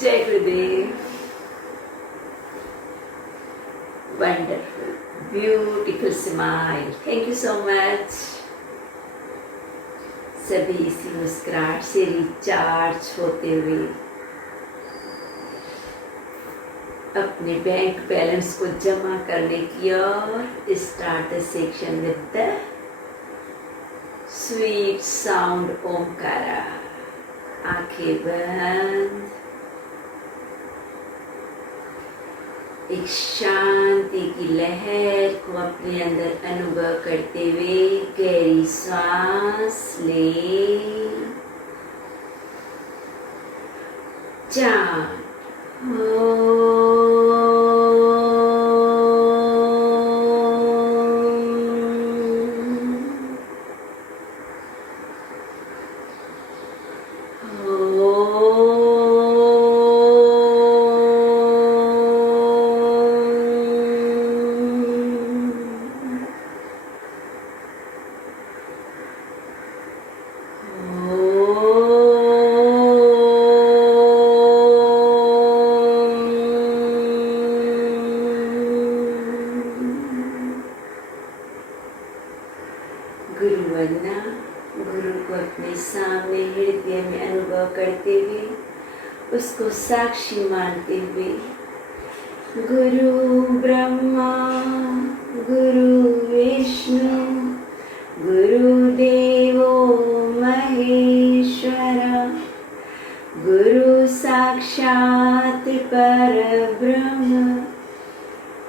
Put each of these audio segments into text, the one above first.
जय गुरुदेव। Wonderful, beautiful smile, thank you so much. सभी इसी मुस्कुराहट से रिचार्ज होते हुए अपने बैंक बैलेंस को जमा करने की ओर start the section with the sweet sound Omkara. आंखें बंद, एक शांति की लहर को अपने अंदर अनुभव करते हुए गहरी सांस ले। चांद गुरु वंदना। गुरु को अपने सामने हृदय में अनुभव करते हुए उसको साक्षी मानते हुए गुरु ब्रह्मा गुरु विष्णु गुरुदेवो महेश्वरा गुरु साक्षात् परब्रह्म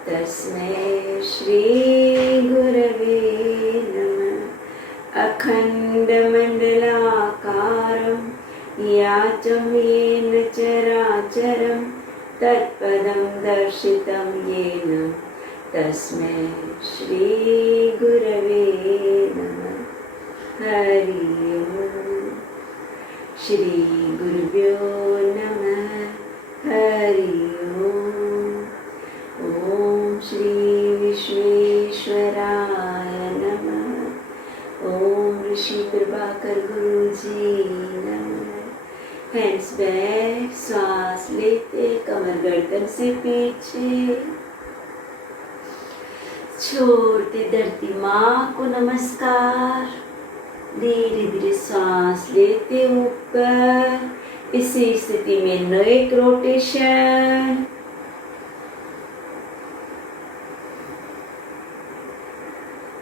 तस्मै श्री गुरवे अखंड मंडलाकारं याचं येन चराचरं तत्पदं दर्शितं येन तस्मै श्री गुरवे नमः। हरि ओम। श्री गुरुभ्यो नमः। हरि ओम। ओम श्री विश्वेश्वराय नमः। ओम ऋषि प्रभाकर गुरु जी नमः। हैंड्स बैक, सांस लेते कमर गर्दन से पीछे छोड़ते धरती माँ को नमस्कार। धीरे धीरे सांस लेते ऊपर। इसी स्थिति में नेक रोटेशन।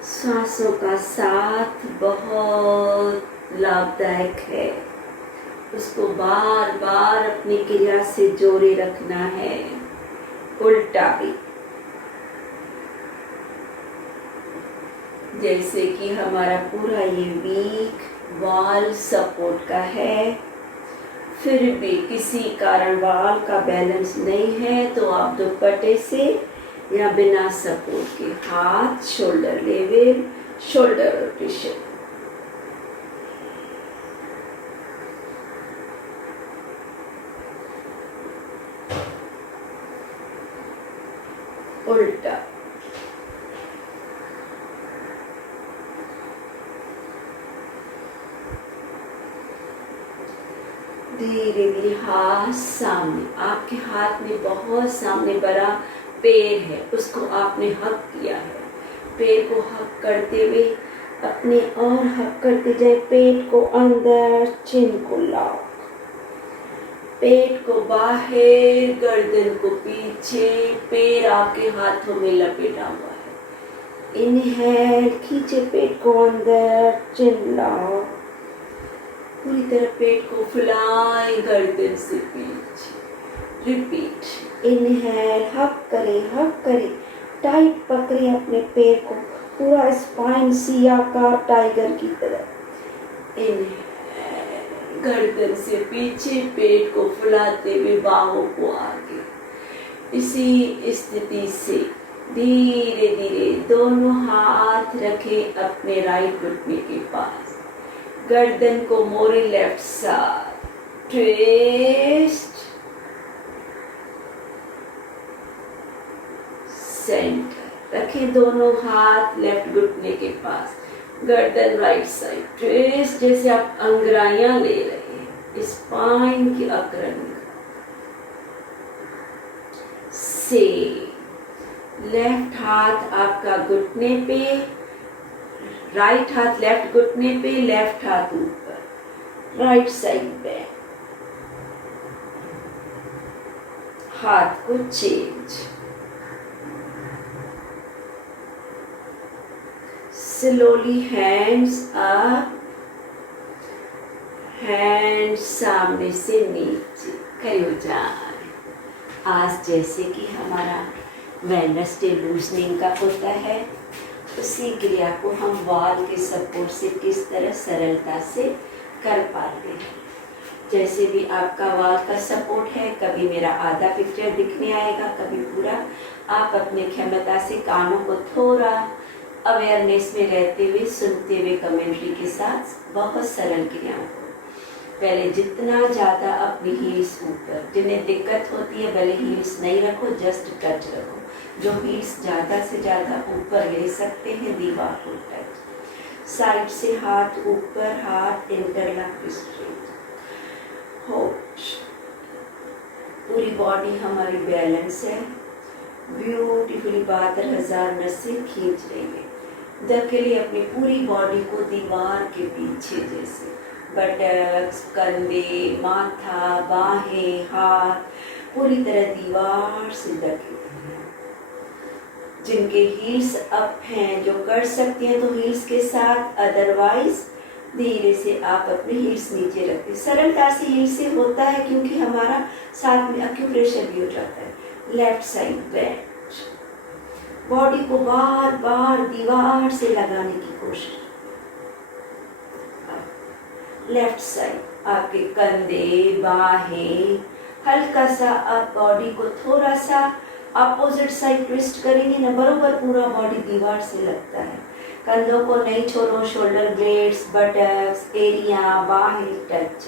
सांसों का साथ बहुत लाभदायक है, उसको बार बार अपनी क्रिया से जोड़े रखना है। उल्टा भी, जैसे कि हमारा पूरा ये वीक वाल सपोर्ट का है, फिर भी किसी कारण वाल का बैलेंस नहीं है तो आप दुपट्टे से या बिना सपोर्ट के हाथ शोल्डर लेवल, शोल्डर रोटेशन। उल्टा, धीरे धीरे हाथ सामने। आपके हाथ में बहुत सामने बड़ा पैर है, उसको आपने हक किया है। पैर को हक करते हुए अपने और हक करते जाए। पेट को अंदर, चिन को लाओ, पेट को बाहर, गर्दन को पीछे, पैर आपके हाथों में लपेटा हुआ है। इनहेल, खींचे पेट को अंदर, चिन लाओ, पूरी तरह पेट को फुलाएं गर्दन से पीछे। रिपीट। इनहेल, हक करें, टाइट पकड़े अपने पैर को, पूरा स्पाइन सी आकार टाइगर की तरह। इनहेल, गर्दन से पीछे, पेट को फुलाते हुए बाहों को आगे। इसी स्थिति से धीरे धीरे दोनों हाथ रखें अपने राइट घुटने के पास। गर्दन को मोड़े लेफ्ट साइड, ट्विस्ट, सेंटर। रखें दोनों हाथ लेफ्ट घुटने के पास। गर्दन राइट साइड, ट्विस्ट, जैसे आप अंगराइयां ले रहे हैं, स्पाइन की अकड़न। से लेफ्ट हाथ आपका घुटने पे, राइट हाथ लेफ्ट घुटने पे, लेफ्ट हाथ ऊपर, राइट साइड बैक, हाथ को change, slowly hands up, hand सामने से नीचे, खड़े हो जाए। आज जैसे कि हमारा वेडनेसडे लूजनिंग का होता है, उसी क्रिया को हम वॉल के सपोर्ट से किस तरह सरलता से कर पाते हैं। जैसे भी आपका वॉल का सपोर्ट है, कभी मेरा आधा पिक्चर दिखने आएगा, कभी पूरा। आप अपने क्षमता से कानों को थोड़ा अवेयरनेस में रहते हुए, सुनते हुए, कमेंट्री के साथ बहुत सरल क्रियाओं को पहले जितना ज़्यादा अपनी हील्स ऊपर, जिन्हें दिक्कत होती है भले हील्स नहीं रखो, जस्ट टच रखो। जो हील्स ज़्यादा से ज़्यादा ऊपर ले सकते हैं, दीवार को टच, साइड से हाथ ऊपर, हाथ इंटरलॉक स्ट्रेट, होल्ड, पूरी बॉडी हमारी बैलेंस है, ब्यूटीफुली 12,000 नसें खींच रही है। धकेलिए अपनी पूरी बॉडी को दीवार के पीछे, जैसे बटक्स, कंधे, माथा, बाहें, हाथ पूरी तरह दीवार से धके। जिनके हील्स अप हैं, जो कर सकती हैं तो हील्स के साथ, अदरवाइज धीरे से आप अपने हील्स नीचे रखें। सरलता से हील्स से होता है क्योंकि हमारा साथ में एक्यूप्रेशर भी हो जाता है। लेफ्ट साइड बेंड, बॉडी को बार बार दीवार से लगाने की कोशिश। लेफ्ट साइड आपके कंधे, बाहें, हल्का सा आप बॉडी को थोड़ा सा अपोजिट साइड ट्विस्ट करेंगे ना, बरोबर पूरा बॉडी दीवार से लगता है। कंधों को नहीं छोड़ो, शोल्डर ब्लेड्स, बटक्स, एरिया, बाहें टच।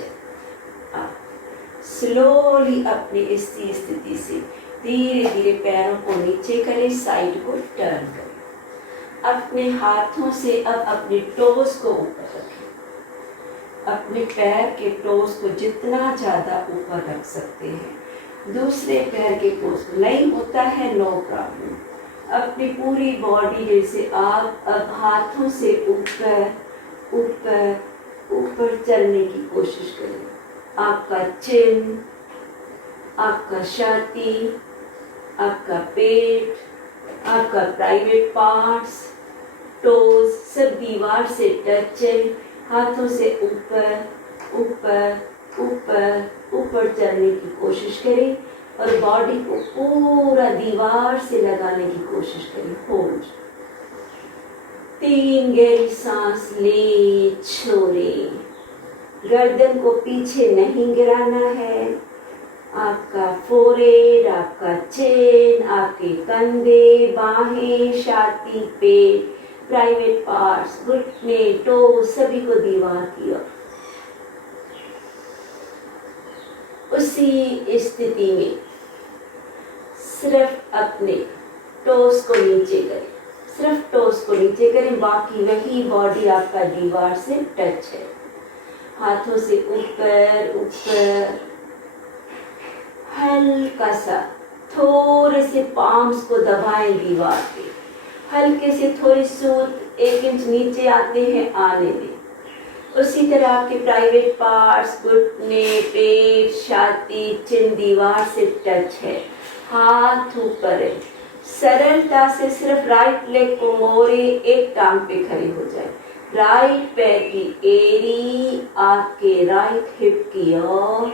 स्लोली अपनी इसी स्थिति से धीरे धीरे पैरों को नीचे करें, साइड को टर्न करें। अपने हाथों से अब अपने टोस को ऊपर रखें। अपने पैर के टोस को जितना ज़्यादा ऊपर रख सकते हैं, दूसरे पैर के टोस को नहीं होता है, नो प्रॉब्लम। अपनी पूरी बॉडी जैसे आप अब हाथों से ऊपर ऊपर ऊपर चलने की कोशिश करें। आपका चिन, आपका छाती, आपका पेट, आपका प्राइवेट पार्ट्स, टोस सब दीवार से टच है। हाथों से ऊपर ऊपर ऊपर ऊपर चलने की कोशिश करें और बॉडी को पूरा दीवार से लगाने की कोशिश करें। होल्ड, 3 गहरी सांस ले, छोड़े। गर्दन को पीछे नहीं गिराना है। आपका फोरहेड, आपका चिन, आपके कंधे, बाहें, छाती, पेट, प्राइवेट पार्ट्स, घुटने, टो सभी को दीवार की ओर। उसी स्थिति में सिर्फ अपने टोस को नीचे करें, सिर्फ टोस को नीचे करें, बाकी वही बॉडी आपका दीवार से टच है। हाथों से ऊपर ऊपर, हल्का सा थोड़े से पाम्स को दबाएं दीवार पे, हल्के से थोड़ी सूत 1 इंच नीचे आते हैं, आने दें। उसी तरह आपके प्राइवेट पार्ट्स, घुटने, पेट, छाती, चिन दीवार से टच है, हाथ ऊपर है। सरलता से सिर्फ राइट लेग को मोड़े, एक टांग पे खड़े हो जाए। राइट पैर की एड़ी आपके राइट हिप की ओर,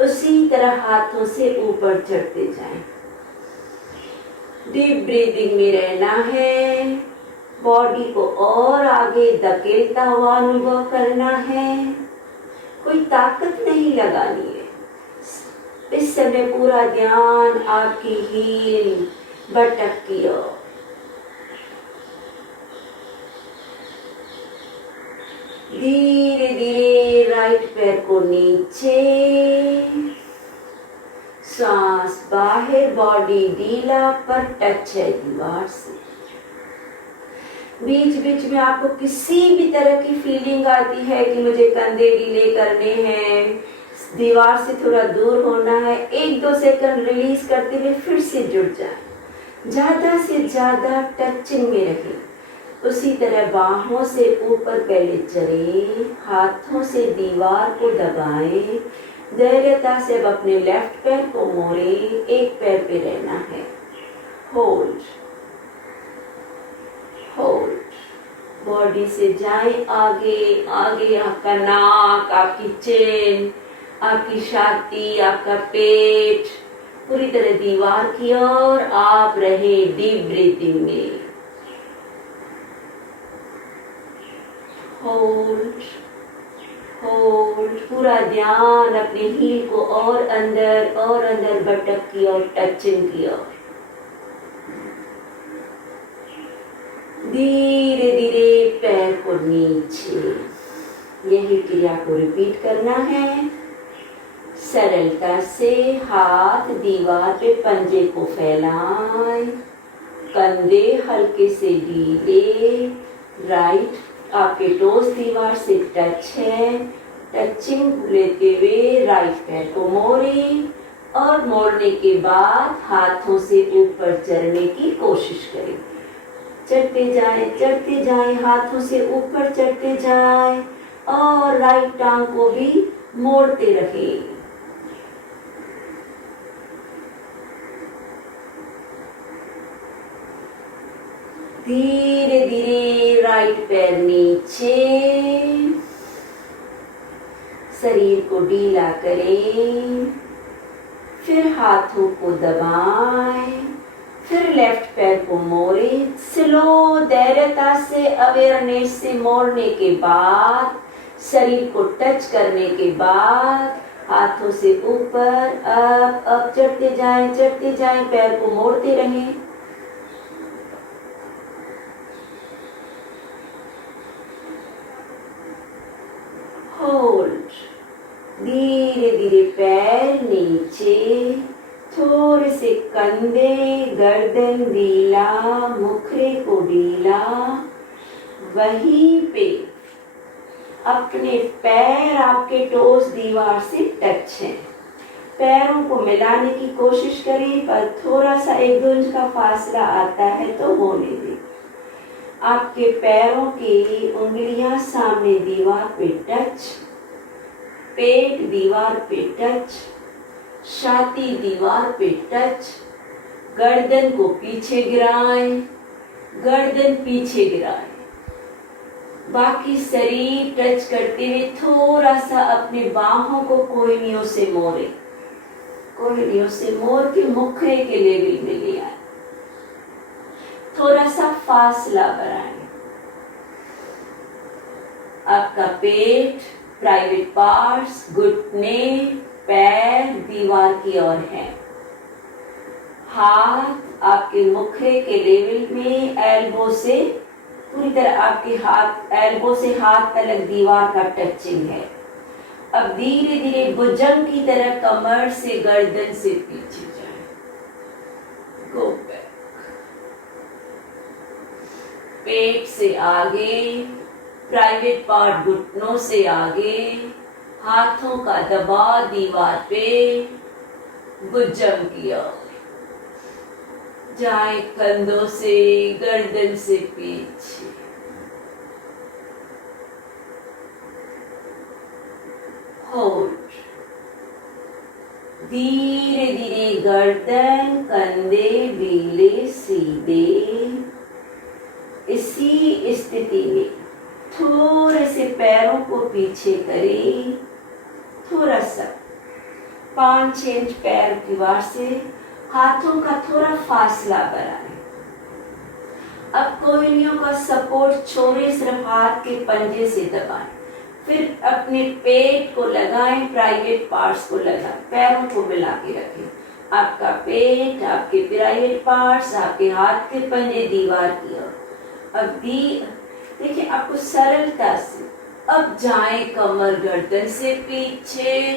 उसी तरह हाथों से ऊपर चढ़ते जाएं। डीप ब्रीदिंग में रहना है, बॉडी को और आगे धकेलता हुआ अनुभव करना है, कोई ताकत नहीं लगानी है। इस समय पूरा ध्यान आपकी हील, बटक की ओर। धीरे धीरे राइट पैर को नीचे, सांस बाहर, बॉडी ढीला पर टच है दीवार से। बीच बीच में आपको किसी भी तरह की फीलिंग आती है कि मुझे कंधे ढीले करने हैं, दीवार से थोड़ा दूर होना है, 1-2 सेकंड रिलीज करते हुए फिर से जुड़ जाए, ज्यादा से ज्यादा टचिंग में रहे। उसी तरह बाहों से ऊपर पहले चले, हाथों से दीवार को दबाएं, धैर्यता से अब अपने लेफ्ट पैर को मोड़े, एक पैर पे रहना है। होल्ड होल्ड, बॉडी से जाए आगे आगे, आपका नाक, आपकी चिन, आपकी छाती, आपका पेट पूरी तरह दीवार की ओर आप रहे डीप ब्रीथिंग में। होल्ड होल्ड, पूरा ध्यान अपने हील को और अंदर बटक की ओर, टचिंग की ओर। धीरे धीरे पैर को नीचे, यही क्रिया को रिपीट करना है। सरलता से हाथ दीवार पे पंजे को फैलाएं, कंधे हल्के से ढीले, राइट आपके टोस दीवार से टच है, टचिंग लेते हुए राइट पैर को मोड़ें और मोड़ने के बाद हाथों से ऊपर चढ़ने की कोशिश करें। चढ़ते जाएं, हाथों से ऊपर चढ़ते जाएं और राइट टांग को भी मोड़ते रहें। धीरे धीरे राइट पैर नीचे, शरीर को ढीला करें, फिर हाथों को दबाएं, फिर लेफ्ट पैर को मोड़ें। स्लो धैर्यता से, अवेयरनेस से मोड़ने के बाद, शरीर को टच करने के बाद हाथों से ऊपर अब चढ़ते जाएं, पैर को मोड़ते रहें। होल्ड, धीरे धीरे पैर नीचे, थोड़े से कंधे, गर्दन ढीला, मुखरे को ढीला, वहीं पे अपने पैर आपके टोस दीवार से टच हैं। पैरों को मिलाने की कोशिश करें, पर थोड़ा सा 1-2 इंच का फासला आता है तो होने दें। आपके पैरों की उंगलियां सामने दीवार पे टच, पेट दीवार पे टच, छाती दीवार पे टच, गर्दन को पीछे गिराएं, गर्दन पीछे गिराएं। बाकी शरीर टच करते हुए थोड़ा सा अपने बाहों को कोहनियों से मोड़ें, कोहनियों से मोड़ के मुखरे के लेवल में ले आए, थोड़ा सा फासला बनाएं। आपका पेट, प्राइवेट पार्ट्स, घुटने, पैर दीवार की ओर है। हाथ आपके मुखरे के लेवल में, एल्बो से पूरी तरह आपके हाथ, एल्बो से हाथ तक दीवार का टचिंग है। अब धीरे धीरे भुजंग की तरह कमर से, गर्दन से पीछे जाए। Go back. पेट से आगे, प्राइवेट पार्ट घुटनों से आगे, हाथों का दबाव दीवार पे, भुजंग की ओर जाए, कंधों से, गर्दन से पीछे। होल्ड, धीरे धीरे गर्दन, कंधे ढीले सीधे। इसी स्थिति में थोड़े से पैरों को पीछे करें, थोड़ा सा 5-6 इंच पैर दीवार से, हाथों का थोड़ा फासला बनाएं। अब कोहनियों का सपोर्ट छोड़े, सिर्फ हाथ के पंजे से दबाएं, फिर अपने पेट को लगाएं, प्राइवेट पार्ट्स को लगाएं, पैरों को मिला के रखें। आपका पेट, आपके प्राइवेट पार्ट्स, आपके हाथ के पंजे दीवार की ओर। अब देखिए आपको सरलता से अब जाए कमर गर्दन से पीछे,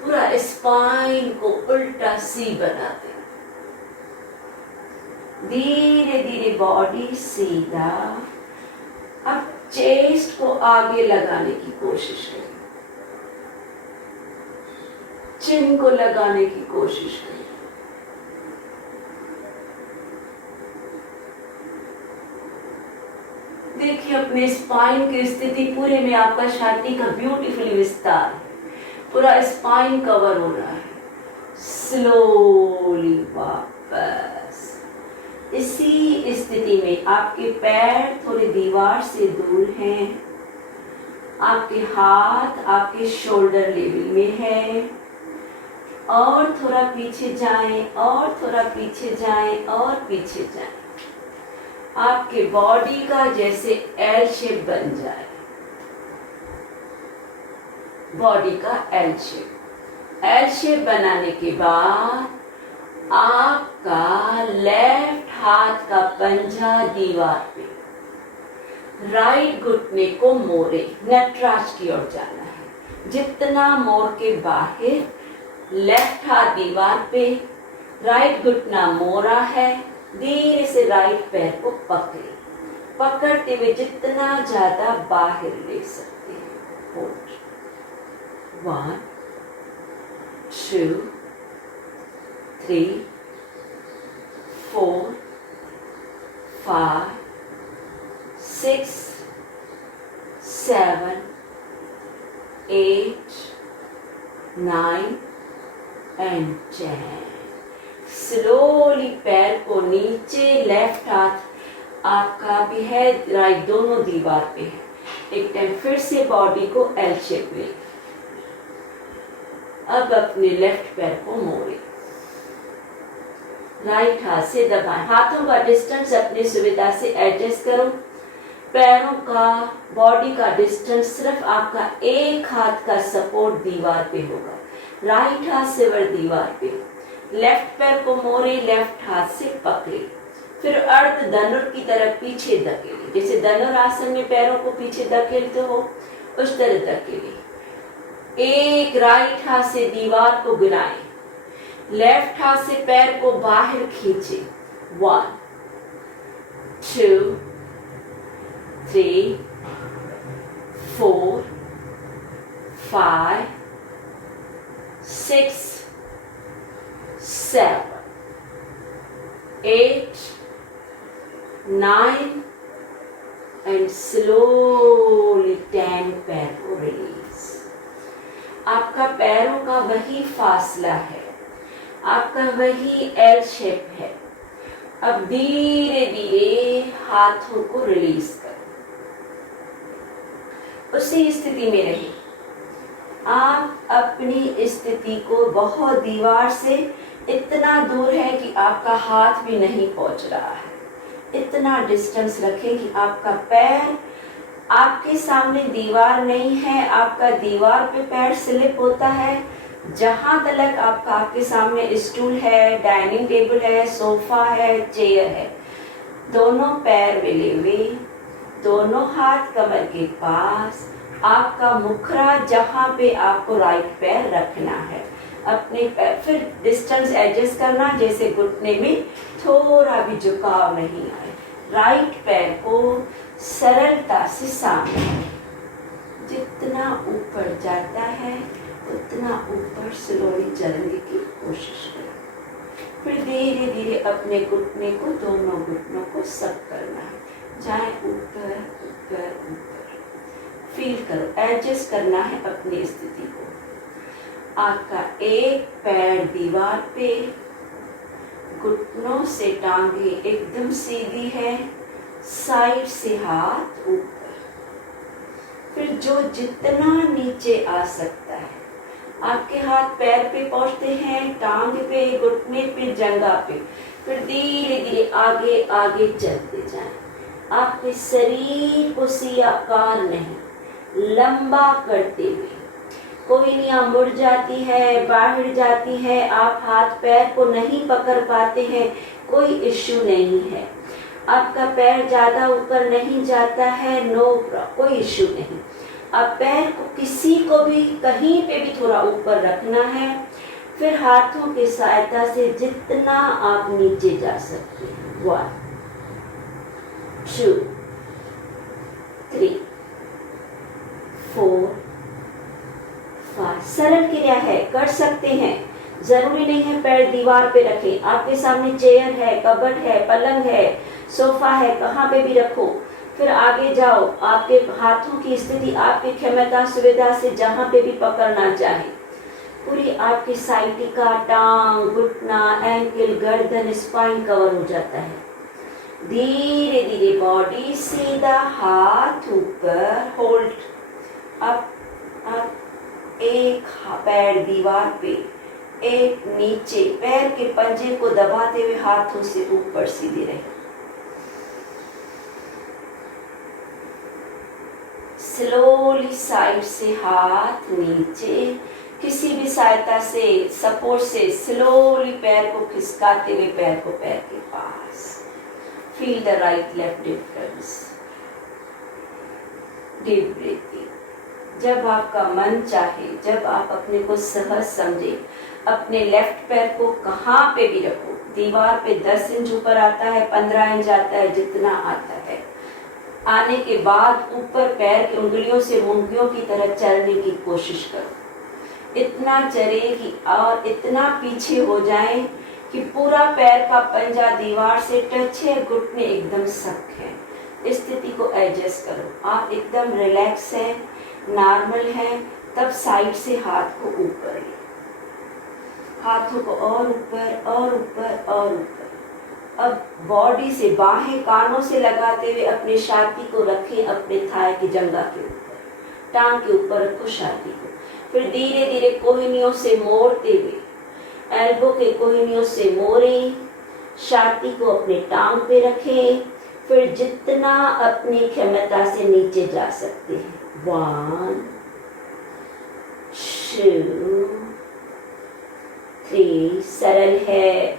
पूरा स्पाइन को उल्टा सी बना दें। धीरे धीरे बॉडी सीधा। अब चेस्ट को आगे लगाने की कोशिश करें, चिन को लगाने की कोशिश करें। देखिए अपने स्पाइन की स्थिति, पूरे में आपका छाती का ब्यूटीफुली विस्तार, पूरा स्पाइन कवर हो रहा है। स्लोली वापस इसी स्थिति में आपके पैर थोड़े दीवार से दूर हैं, आपके हाथ आपके शोल्डर लेवल में है, और थोड़ा पीछे जाएं, और थोड़ा पीछे जाएं, और पीछे जाएं। आपके बॉडी का जैसे एल शेप बन जाए, बॉडी का एल शेप। एल शेप बनाने के बाद आपका लेफ्ट हाथ का पंजा दीवार पे, राइट घुटने को मोड़े, नटराज की ओर जाना है। जितना मोड़ के बाहर, लेफ्ट हाथ दीवार पे, राइट घुटना मोड़ा है, धीरे से राइट पैर को पकड़े, पकड़ते हुए जितना ज्यादा बाहर ले सकते हैं। Hold 1 2 3 4 5 6 7 8 9 and 10। स्लोली पैर को नीचे, लेफ्ट हाथ आपका भी है, राइट दोनों दीवार पे है। एक टाइम फिर से बॉडी को एल शेप में। अब अपने लेफ्ट पैर को मोड़े, राइट हाथ से दबाएं। हाथों का डिस्टेंस अपनी सुविधा से एडजस्ट करो। पैरों का, बॉडी का डिस्टेंस सिर्फ आपका एक हाथ का सपोर्ट दीवार पे होगा, राइट हाथ से वर दीवार पे। लेफ्ट पैर को मोड़े, लेफ्ट हाथ से पकड़े, फिर अर्ध धनुर की तरफ पीछे धकेले। जैसे धनुरासन में पैरों को पीछे धकेलते हो, उस तरह धकेले। एक राइट हाथ से दीवार को गिराएं, लेफ्ट हाथ से पैर को बाहर खींचे। 1 2 3 4 5 6 7 8 9 and slowly 10 पैर को रिलीज। आपका पैरों का वही फासला है, आपका वही एल शेप है। अब धीरे धीरे हाथों को रिलीज करो, उसी स्थिति में रहिए। आप अपनी स्थिति को बहुत दीवार से इतना दूर है कि आपका हाथ भी नहीं पहुंच रहा है, इतना डिस्टेंस रखें कि आपका पैर आपके सामने दीवार नहीं है, आपका दीवार पे पैर स्लिप होता है। जहां तक आपके सामने स्टूल है, डाइनिंग टेबल है, सोफा है, चेयर है, दोनों पैर मिले हुए, दोनों हाथ कमर के पास, आपका मुखरा जहां पे आपको राइट पैर रखना है। अपने पैर फिर डिस्टेंस एडजस्ट करना, जैसे घुटने में थोड़ा भी झुकाव नहीं आए। राइट पैर को सरलता से सामने, जितना ऊपर जाता है उतना ऊपर स्लोली चलने की कोशिश करें। फिर धीरे धीरे अपने घुटने को, दोनों घुटनों को सब करना है, जाए ऊपर ऊपर ऊपर। फील करो, एडजस्ट करना है अपनी स्थिति को। आपका एक पैर दीवार पे, घुटनों से टांगे एकदम सीधी है, साइड से हाथ ऊपर। फिर जो जितना नीचे आ सकता है, आपके हाथ पैर पे पहुंचते हैं, टांग पे, घुटने पे, जंघा पे। फिर धीरे धीरे आगे आगे चलते जाएं। आपके शरीर को सी आकार नहीं, लंबा करते हुए। कोई निया मुड़ जाती है, बाहर जाती है, आप हाथ पैर को नहीं पकड़ पाते हैं, कोई इश्यू नहीं है। आपका पैर ज्यादा ऊपर नहीं जाता है, नो, कोई इश्यू नहीं। अब पैर को किसी को भी कहीं पे भी थोड़ा ऊपर रखना है। फिर हाथों की सहायता से जितना आप नीचे जा सकते हैं। 1 2 3 4 5। सरल क्रिया है, कर सकते हैं। जरूरी नहीं है पैर दीवार पे रखें, आपके सामने चेयर है, कबर्ड है, पलंग है, सोफा है, कहाँ पे भी रखो। फिर आगे जाओ, आपके हाथों की स्थिति आपकी क्षमता सुविधा से जहां पे भी पकड़ना चाहे। पूरी आपकी साइटिका, टांग, घुटना, एंकल, गर्दन, स्पाइन कवर हो जाता है। धीरे धीरे बॉडी सीधा, हाथ ऊपर, होल्ड अप अप। एक पैर दीवार पे, एक नीचे। पैर के पंजे को दबाते हुए हाथों से ऊपर सीधे रहे। स्लोली साइड से हाथ नीचे, किसी भी सहायता से, सपोर्ट से स्लोली पैर को खिसकाते हुए पैर को पैर के पास। Feel the right left difference. Deep breathing. जब आपका मन चाहे, जब आप अपने को सहज समझे, अपने लेफ्ट पैर को कहाँ पे भी रखो। दीवार पे 10 इंच ऊपर आता है, 15 इंच आता है, जितना आता है। आने के बाद ऊपर पैर की उंगलियों से मुंगियों की तरह चलने की कोशिश करो। इतना चले कि और इतना पीछे हो जाए कि पूरा पैर का पंजा दीवार से टच है, घुटने एकदम सख्त है। स्थिति को एडजस्ट करो। आप एकदम रिलैक्स हैं, नॉर्मल है। तब साइड से हाथ को ऊपर ले, हाथों को और ऊपर और ऊपर और ऊपर। अब बॉडी से बाहें कानों से लगाते हुए अपनी छाती को रखें, अपने थाई की जंघा के ऊपर, टांग के ऊपर रखो छाती को। फिर धीरे धीरे कोहनियों से मोड़ते हुए, एल्बो के कोहनियों से मोड़ें, छाती को अपने टांग पे रखें। फिर जितना अपनी क्षमता से नीचे जा सकते हैं। 1 2 3। सरल है,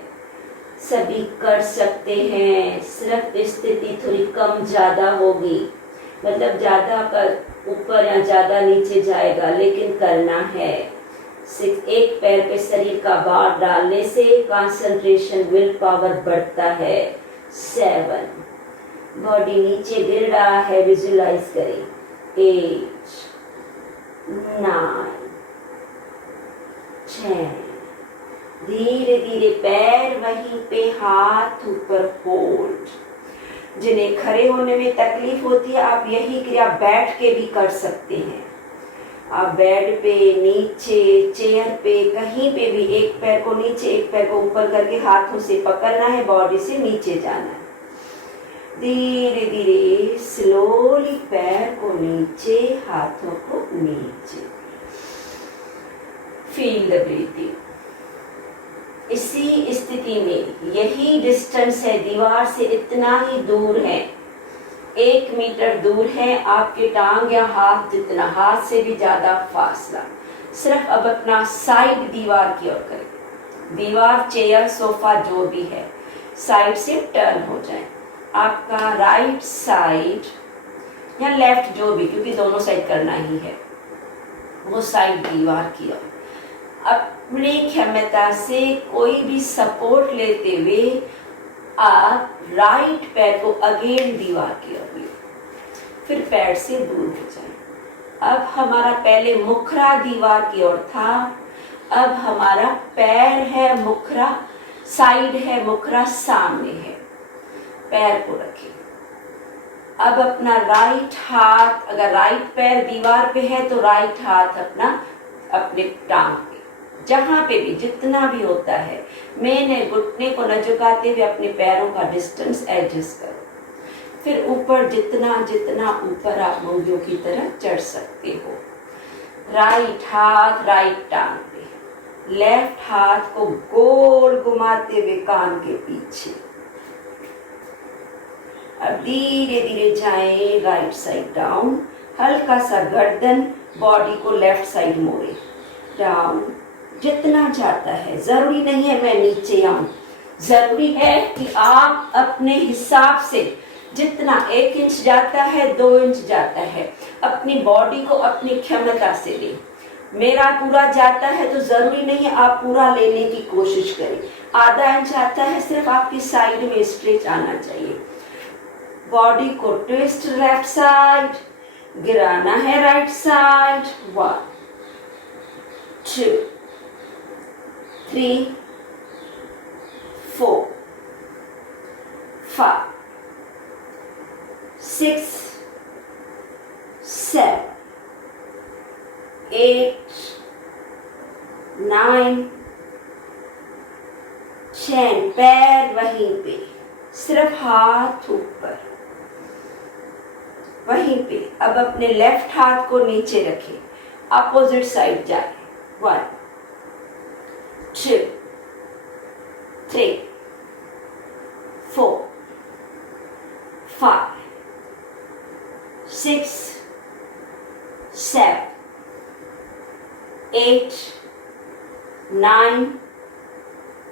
सभी कर सकते हैं। सिर्फ स्थिति थोड़ी कम ज्यादा होगी, मतलब ज्यादा कर ऊपर या ज्यादा नीचे जाएगा, लेकिन करना है। 6। एक पैर पे शरीर का भार डालने से कंसंट्रेशन, विल पावर बढ़ता है। 7। बॉडी नीचे गिर रहा है, विजुलाइज करें। 8 9 10। धीरे धीरे पैर वहीं पे, हाथ ऊपर, होल्ड। जिन्हें खड़े होने में तकलीफ होती है, आप यही क्रिया बैठ के भी कर सकते हैं। आप बेड पे, नीचे, चेयर पे, कहीं पे भी एक पैर को नीचे, एक पैर को ऊपर करके हाथों से पकड़ना है, बॉडी से नीचे जाना है। धीरे धीरे स्लोली पैर को नीचे, हाथों को नीचे। Feel the breathing. इसी स्थिति में यही डिस्टेंस है, दीवार से इतना ही दूर है, 1 मीटर दूर है आपके टांग या हाथ जितना, हाथ से भी ज्यादा फासला। सिर्फ अब अपना साइड दीवार की ओर करें। दीवार, चेयर, सोफा जो भी है, साइड से टर्न हो जाए। आपका राइट साइड या लेफ्ट जो भी, क्योंकि दोनों साइड करना ही है, वो साइड दीवार की ओर। अपनी क्षमता से कोई भी सपोर्ट लेते हुए आप राइट पैर को अगेन दीवार की ओर ले, फिर पैर से दूर हो जाए। अब हमारा पहले मुखरा दीवार की ओर था, अब हमारा पैर है मुखरा, साइड है मुखरा, सामने है। पैर को रखें। अब अपना राइट हाथ, अगर राइट पैर दीवार पे है तो राइट हाथ अपना अपने टांग पे, जहां पे भी जितना भी होता है, मैंने घुटने को न झुकाते हुए अपने पैरों का डिस्टेंस एडजस्ट करो। फिर ऊपर जितना जितना ऊपर आप मुंगियों की तरह चढ़ सकते हो। राइट हाथ राइट टांग पे, लेफ्ट हाथ को गोल घुमाते हुए कान के पीछे। अब धीरे धीरे जाएं राइट साइड डाउन, हल्का सा गर्दन, बॉडी को लेफ्ट साइड मोड़े, डाउन जितना जाता है। जरूरी नहीं है मैं नीचे आऊं, जरूरी है कि आप अपने हिसाब से जितना 1 इंच जाता है, 2 इंच जाता है, अपनी बॉडी को अपनी क्षमता से ले। मेरा पूरा जाता है तो जरूरी नहीं है आप पूरा लेने की कोशिश करें। आधा इंच आता है, सिर्फ आपकी साइड में स्ट्रेच आना चाहिए। बॉडी को ट्विस्ट लेफ्ट साइड, गिराना है राइट साइड। 1 2 3 4 5 6 7 8 9 10। पैर वहीं पे, सिर्फ हाथ ऊपर, वहीं पे। अब अपने लेफ्ट हाथ को नीचे रखें, अपोजिट साइड जाए। 1 2 3 4 5 6 7 8 9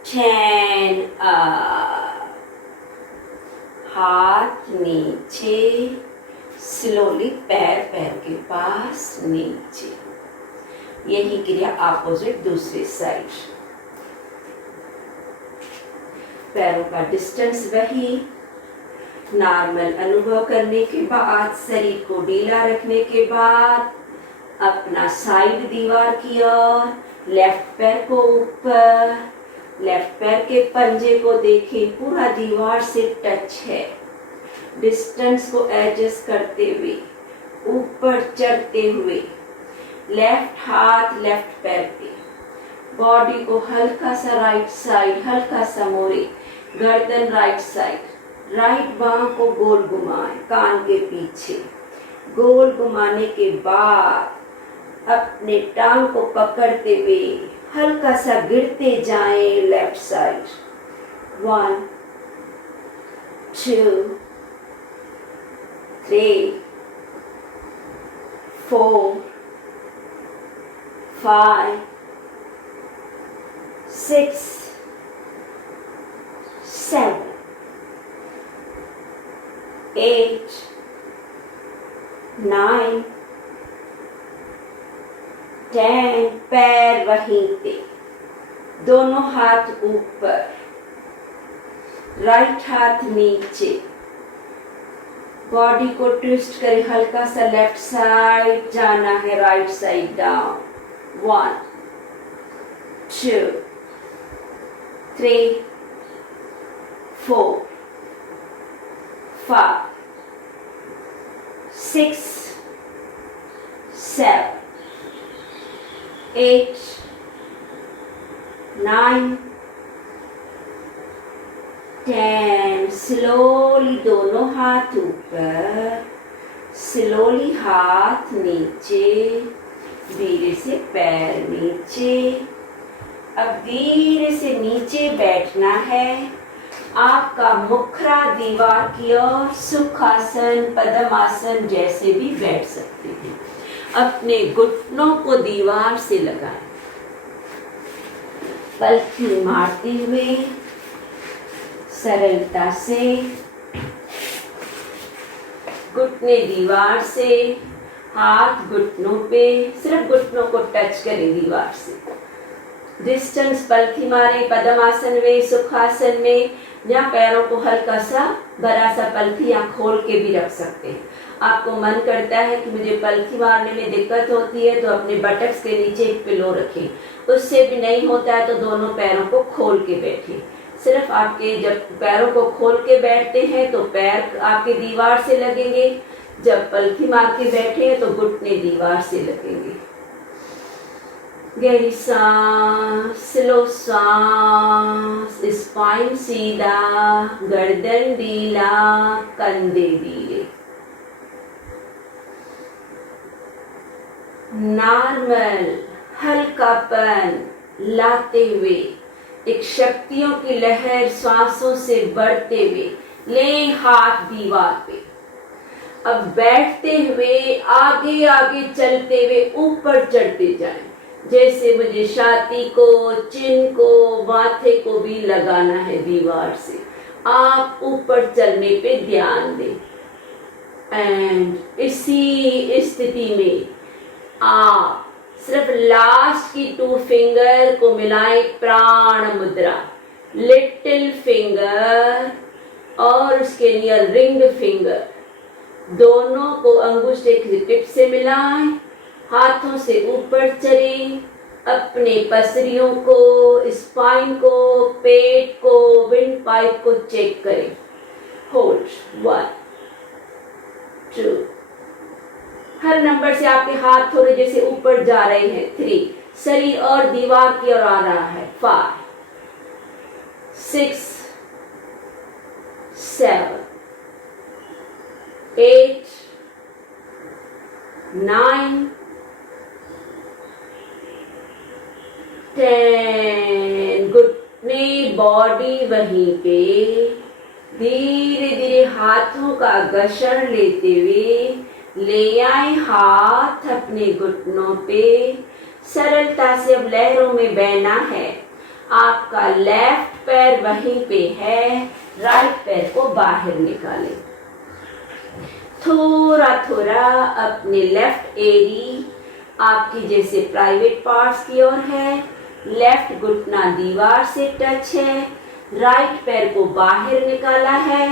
10। हाथ नीचे, स्लोली पैर पैर के पास नीचे। यही क्रिया अपोजिट दूसरी साइड। पैरों का डिस्टेंस वही। नॉर्मल अनुभव करने के बाद, शरीर को ढीला रखने के बाद, अपना साइड दीवार की ओर, लेफ्ट पैर को ऊपर, लेफ्ट पैर के पंजे को देखें, पूरा दीवार से टच है। डिस्टेंस को एडजस्ट करते हुए, ऊपर चढ़ते हुए, लेफ्ट हाथ लेफ्ट पैर पे, बॉडी को हल्का सा राइट साइड, हल्का सा मोड़े, गर्दन राइट साइड, राइट बांह को गोल घुमाएं, कान के पीछे। गोल घुमाने के बाद अपने टांग को पकड़ते हुए हल्का सा गिरते जाएं लेफ्ट साइड। 1 2 3 4 5 6 7 8 9 10। पैर वहीं पे, दोनों हाथ ऊपर, राइट हाथ नीचे। बॉडी को ट्विस्ट करें, हल्का सा लेफ्ट साइड जाना है, राइट साइड डाउन। 1 2 3 4 5 6 7 8 9 10। स्लोली दोनों हाथ ऊपर, स्लोली हाथ नीचे, धीरे से पैर नीचे। अब धीरे से नीचे बैठना है। आपका मुखरा दीवार की ओर, सुखासन, पद्मासन जैसे भी बैठ सकते हैं। अपने घुटनों को दीवार से लगाएं, पलकी मारते हुए सरलता से, घुटने दीवार से, हाथ घुटनों पे, सिर्फ घुटनों को टच करें दीवार से। डिस्टेंस पलकी मारें पद्मासन में, सुखासन में, जहाँ पैरों को हल्का सा बड़ा सा पलकी या खोल के भी रख सकते हैं। आपको मन करता है कि मुझे पलकी मारने में दिक्कत होती है, तो अपने बटक्स के नीचे एक पिलो रखें। उससे भी नहीं होता है तो दोनों पैरों को खोल के बैठें। सिर्फ आपके जब पैरों को खोल के बैठते हैं तो पैर आपके दीवार से लगेंगे, जब पलकी मार के बैठे तो घुटने दीवार से लगेंगे। गहरी सांस, स्लो सांस, स्पाइन सीधा, गर्दन ढीला, कंधे ढीले। नॉर्मल हल्कापन लाते हुए, एक शक्तियों की लहर सांसों से बढ़ते हुए लें हाथ दीवार पे। अब बैठते हुए आगे आगे चलते हुए ऊपर चढ़ते जाएं, जैसे मुझे छाती को, चिन को, माथे को भी लगाना है दीवार से। आप ऊपर चलने पे ध्यान दें। एंड इसी स्थिति में आप सिर्फ लास्ट की 2 फिंगर को मिलाएं, प्राण मुद्रा। लिटिल फिंगर और उसके नियर रिंग फिंगर, दोनों को अंगूठे की टिप से मिलाएं, हाथों से ऊपर चलें, अपने पसलियों को, स्पाइन को, पेट को, विंड पाइप को चेक करें। होल्ड 1 2, हर नंबर से आपके हाथ थोड़े जैसे ऊपर जा रहे हैं। 3, शरीर और दीवार की ओर आ रहा है। 5 6 7 8 9 10। घुटने बॉडी वहीं पे, धीरे धीरे हाथों का घर्षण लेते हुए ले आए हाथ अपने घुटनों पे। सरलता से अब लहरों में बहना है। आपका लेफ्ट पैर वहीं पे है, राइट पैर को बाहर निकालें। थोड़ा थोड़ा अपने लेफ्ट एरी आपकी जैसे प्राइवेट पार्ट्स की ओर है, लेफ्ट घुटना दीवार से टच है, राइट पैर को बाहर निकाला है,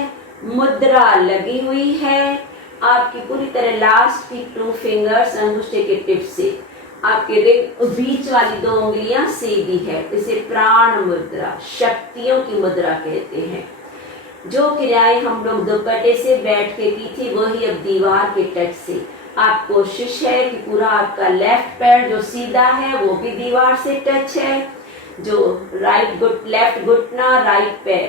मुद्रा लगी हुई है। आपकी पूरी तरह लास्ट की 2 फिंगर्स अंगूठे के टिप से आपके रिंग बीच वाली 2 उंगलियां सीधी है। इसे प्राण मुद्रा, शक्तियों की मुद्रा कहते हैं। जो क्रियाएं हम लोग दुपट्टे से बैठ के की थी वही अब दीवार के टच से। आप कोशिश है कि पूरा आपका लेफ्ट पैर जो सीधा है वो भी दीवार से टच है, जो लेफ्ट घुटना, राइट पैर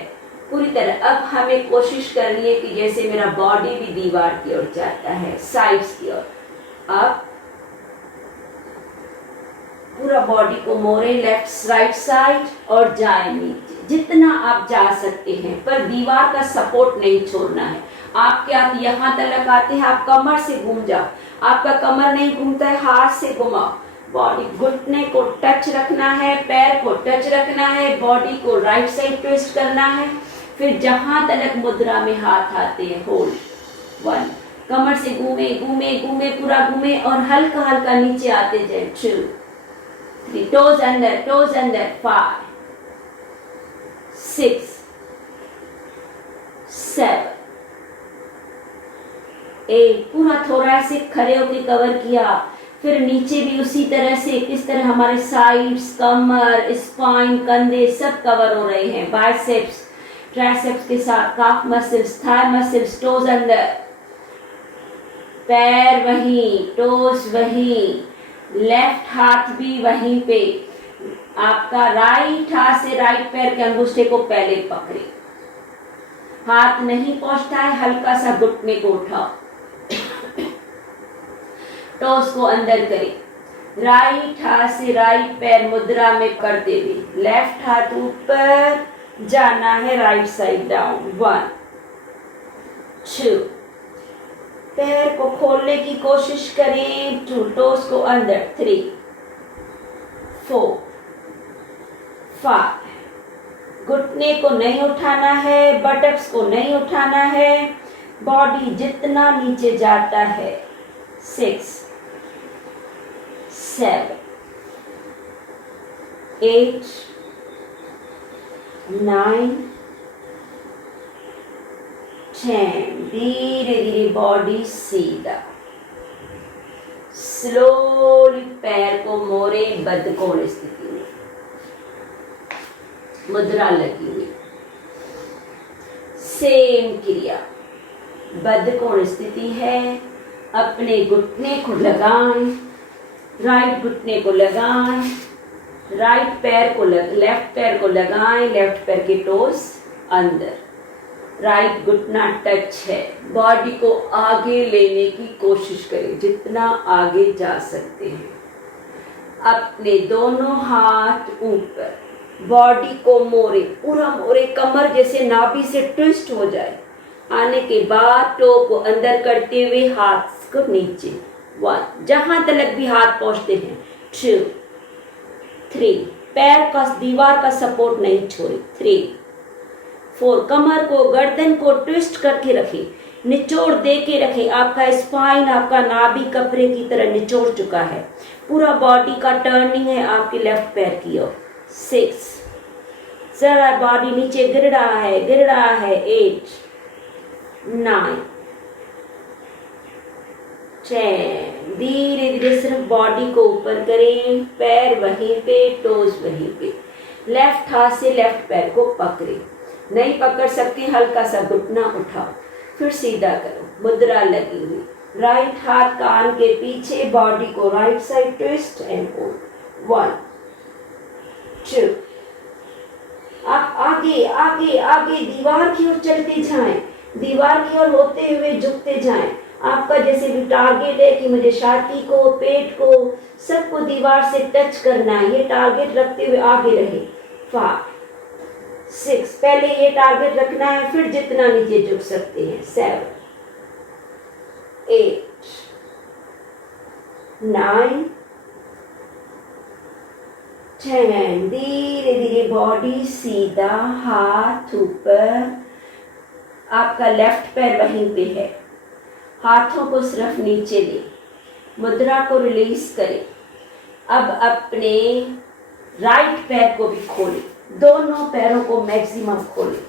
पूरी तरह। अब हमें कोशिश करनी है कि जैसे मेरा बॉडी भी दीवार की ओर जाता है, साइड्स की ओर। अब पूरा बॉडी को मोड़े लेफ्ट राइट साइड और जाए नीचे जितना आप जा सकते हैं, पर दीवार का सपोर्ट नहीं छोड़ना है। आपके हाथ यहाँ तक आते हैं, आप कमर से घूम जाओ। आपका कमर नहीं घूमता है, हाथ से घुमाओ। बॉडी घुटने को टच रखना है, पैर को टच रखना है, बॉडी को राइट साइड ट्विस्ट करना है। फिर जहां तक मुद्रा में हाथ आते हैं, होल्ड 1, कमर से घूमे घूमे घूमे पूरा घूमे और हल्का हल्का नीचे आते जाए। 2 3, टोज अंदर 5 6 7 8। पूरा थोड़ा से खड़े होकर कवर किया। फिर नीचे भी उसी तरह से, किस तरह हमारे साइड्स, कमर, स्पाइन, कंधे सब कवर हो रहे हैं। बाइसेप्स, ट्राइसेप्स के साथ काफ मसल्स, थाई मसल्स, टोज अंदर, पैर वहीं, टोज वहीं, लेफ्ट हाथ भी वहीं पे। आपका राइट हाथ से राइट पैर के अंगूठे को पहले पकड़े, हाथ नहीं पहुंचता है, हल्का सा घुटने को उठाओ, टोस को अंदर करें। राइट हाथ से राइट पैर मुद्रा में करते हुए लेफ्ट हाथ ऊपर जाना है, राइट साइड डाउन। 1 2, पैर को खोलने की कोशिश करें। 2, टोस को अंदर। 3 4 5, घुटने को नहीं उठाना है, बटक्स को नहीं उठाना है, बॉडी जितना नीचे जाता है। 6 7 8 9 10। धीरे धीरे बॉडी सीधा, स्लोली पैर को मोड़े बद्धकोण स्थिति में, मुद्रा लगी हुई। सेम क्रिया, बद्धकोण स्थिति है। अपने घुटने को लगाएं, राइट घुटने को लगाएं, राइट पैर को लेफ्ट पैर को लगाएं, लेफ्ट पैर के टोस अंदर, राइट घुटना टच है। बॉडी को आगे लेने की कोशिश करें जितना आगे जा सकते हैं। अपने दोनों हाथ ऊपर, बॉडी को मोड़े, पूरा मोड़े, कमर जैसे नाभि से ट्विस्ट हो जाए। आने के बाद टो को अंदर करते हुए हाथ को नीचे। 1, जहां तक भी हाथ पहुंचते हैं। 2 3, पैर का दीवार का सपोर्ट नहीं छोड़े। 3 4, कमर को, गर्दन को ट्विस्ट करके रखें, निचोड़ दे के रखें। आपका स्पाइन, आपका नाभि कपड़े की तरह निचोड़ चुका है। पूरा बॉडी का टर्निंग है आपके लेफ्ट पैर की ओर। 6, जरा बॉडी नीचे गिर रहा है 8 9 10। धीरे धीरे सिर्फ बॉडी को ऊपर करें, पैर वहीं पे, टोज वहीं पे। लेफ्ट हाथ से लेफ्ट पैर को पकड़े, नहीं पकड़ सकते हल्का सा घुटना उठाओ, फिर सीधा करो, मुद्रा लगी हुई। राइट हाथ कान के पीछे, बॉडी को right side twist and hold. 1 2। आप आगे आगे आगे दीवार की ओर चलते जाएं, दीवार की ओर होते हुए झुकते जाएं। आपका जैसे भी टारगेट है कि मुझे छाती को, पेट को, सबको दीवार से टच करना है, ये टारगेट रखते हुए आगे रहे। 5 6। पहले ये टारगेट रखना है, फिर जितना नीचे झुक सकते हैं। 7 8 9 10। धीरे धीरे बॉडी सीधा, हाथ ऊपर। आपका लेफ्ट पैर वहीं पे है, हाथों को सिर्फ नीचे ले, मुद्रा को रिलीज करें। अब अपने राइट पैर को भी खोलें, दोनों पैरों को मैक्सिमम खोलें,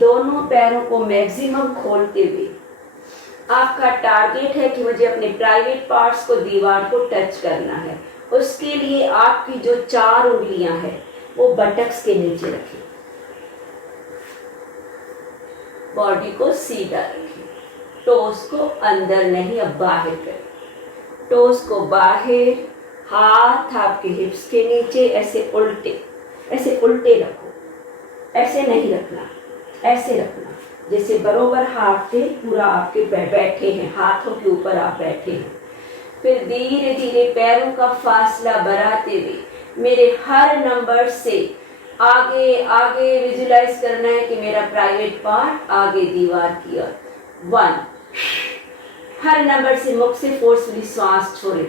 दोनों पैरों को मैक्सिमम खोलते हुए आपका टारगेट है कि मुझे अपने प्राइवेट पार्ट्स को, दीवार को टच करना है। उसके लिए आपकी जो 4 उंगलियां हैं वो बटक्स के नीचे रखें, बॉडी को सीधा रखें, टोस को अंदर नहीं अब बाहर करें, टोस को बाहर, हाथ आपके हिप्स के नीचे, ऐसे उल्टे रखो, ऐसे नहीं रखना, ऐसे रखना जैसे बरोबर हाथ के पूरा आपके बैठे हैं, हाथों के ऊपर आप बैठे हैं। फिर धीरे धीरे पैरों का फासला बढ़ाते हुए मेरे हर नंबर से आगे आगे विजुलाइज करना है कि मेरा प्राइवेट पार्ट आगे दीवार की ओर। 1। हर नंबर से मुख से फोर्सफुली श्वास छोड़े।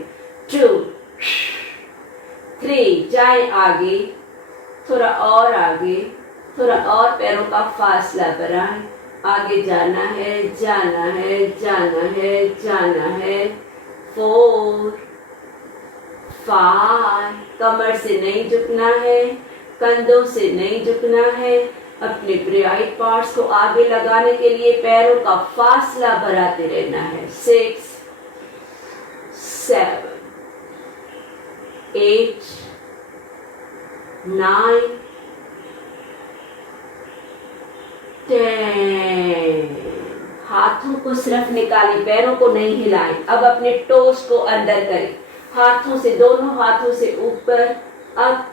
2 3। जाए आगे, थोड़ा और आगे, थोड़ा और पैरों का फासला बढ़ाएं, आगे जाना है, जाना है, जाना है, जाना है। 4 5। कमर से नहीं झुकना है, कंधों से नहीं झुकना है, अपने प्राइवेट पार्ट्स को आगे लगाने के लिए पैरों का फासला बढ़ाते रहना है। 6 7 8 9 10। हाथों को सिर्फ निकालें, पैरों को नहीं हिलाएं। अब अपने टोस को अंदर करें, हाथों से, दोनों हाथों से ऊपर, अप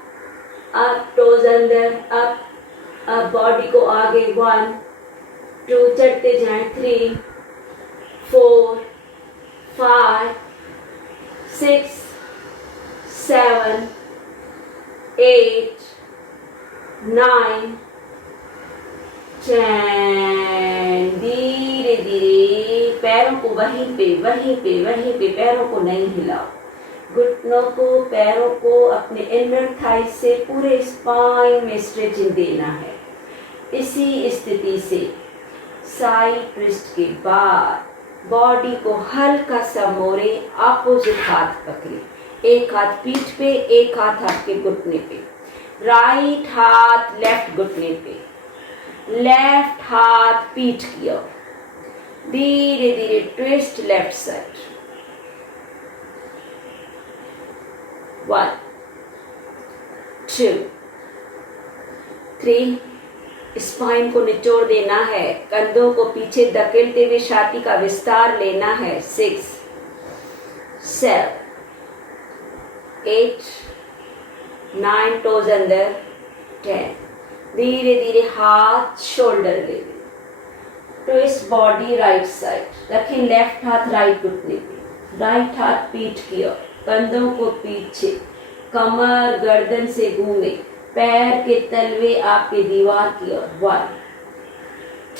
अप, टोज अंदर, अप बॉडी को आगे। 1 2 चढ़ते जाएं। 3 4 5 6 7 8 9 10। धीरे धीरे पैरों को वहीं पे पैरों को नहीं हिलाओ, घुटनों को, पैरों को अपने इनर थाइस से पूरे स्पाइन में स्ट्रेचिंग देना है। इसी स्थिति से साइड ट्विस्ट के बाद बॉडी को हल्का सा मोड़े, अपोजिट हाथ पकड़े, एक हाथ पीठ पे, एक हाथ आपके घुटने पे, राइट हाथ लेफ्ट घुटने पे, लेफ्ट हाथ पीठ की ओर। धीरे धीरे ट्विस्ट लेफ्ट साइड। 1 2 3। स्पाइन को निचोड़ देना है, कंधों को पीछे धकेलते हुए छाती का विस्तार लेना है। 6 7 8 9 टोज अंदर। 10। धीरे धीरे हाथ शोल्डर ले लें, ट्विस्ट बॉडी राइट साइड रखें, लेफ्ट हाथ राइट घुटने पे, राइट हाथ पीठ की ओर, कंधों को पीछे, कमर गर्दन से घूमे, पैर के तलवे आपके दीवार की ओर। 1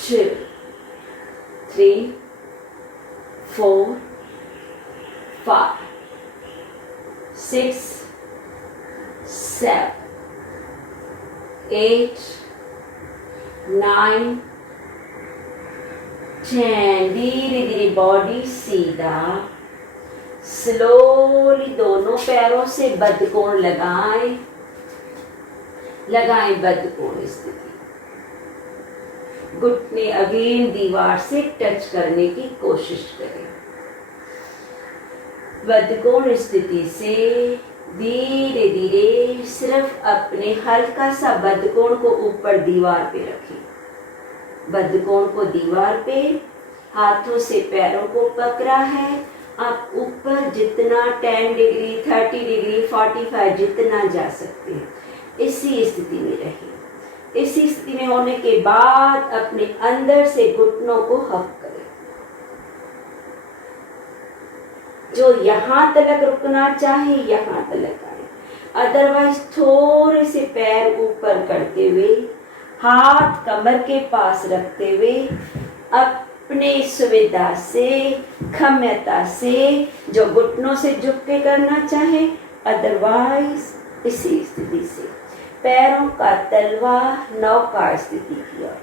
2 3 4 5 6 7 8 9 10। धीरे धीरे बॉडी सीधा, स्लोली दोनों पैरों से बद्धकोण लगाएं, बद्धकोण स्थिति। घुटने अगेन दीवार से टच करने की कोशिश करें। बद्धकोण स्थिति से धीरे धीरे सिर्फ अपने हल्का सा बद्धकोण को ऊपर दीवार पे रखें। बद्धकोण को दीवार पे हाथों से पैरों को पकड़ा है। आप ऊपर जितना 10 डिग्री, 30 डिग्री, 45 जितना जा सकते हैं, इसी स्थिति में रहिए। इसी स्थिति में होने के बाद अपने अंदर से घुटनों को हक करें। जो यहाँ तलक रुकना चाहे यहाँ तलक आए, अदरवाइज थोड़े से पैर ऊपर करते हुए, हाथ कमर के पास रखते हुए, अपने सुविधा से, क्षमता से जो घुटनों से झुक के करना चाहे, अदरवाइज इसी स्थिति से पैरों का तलवा नौका स्थिति की ओर,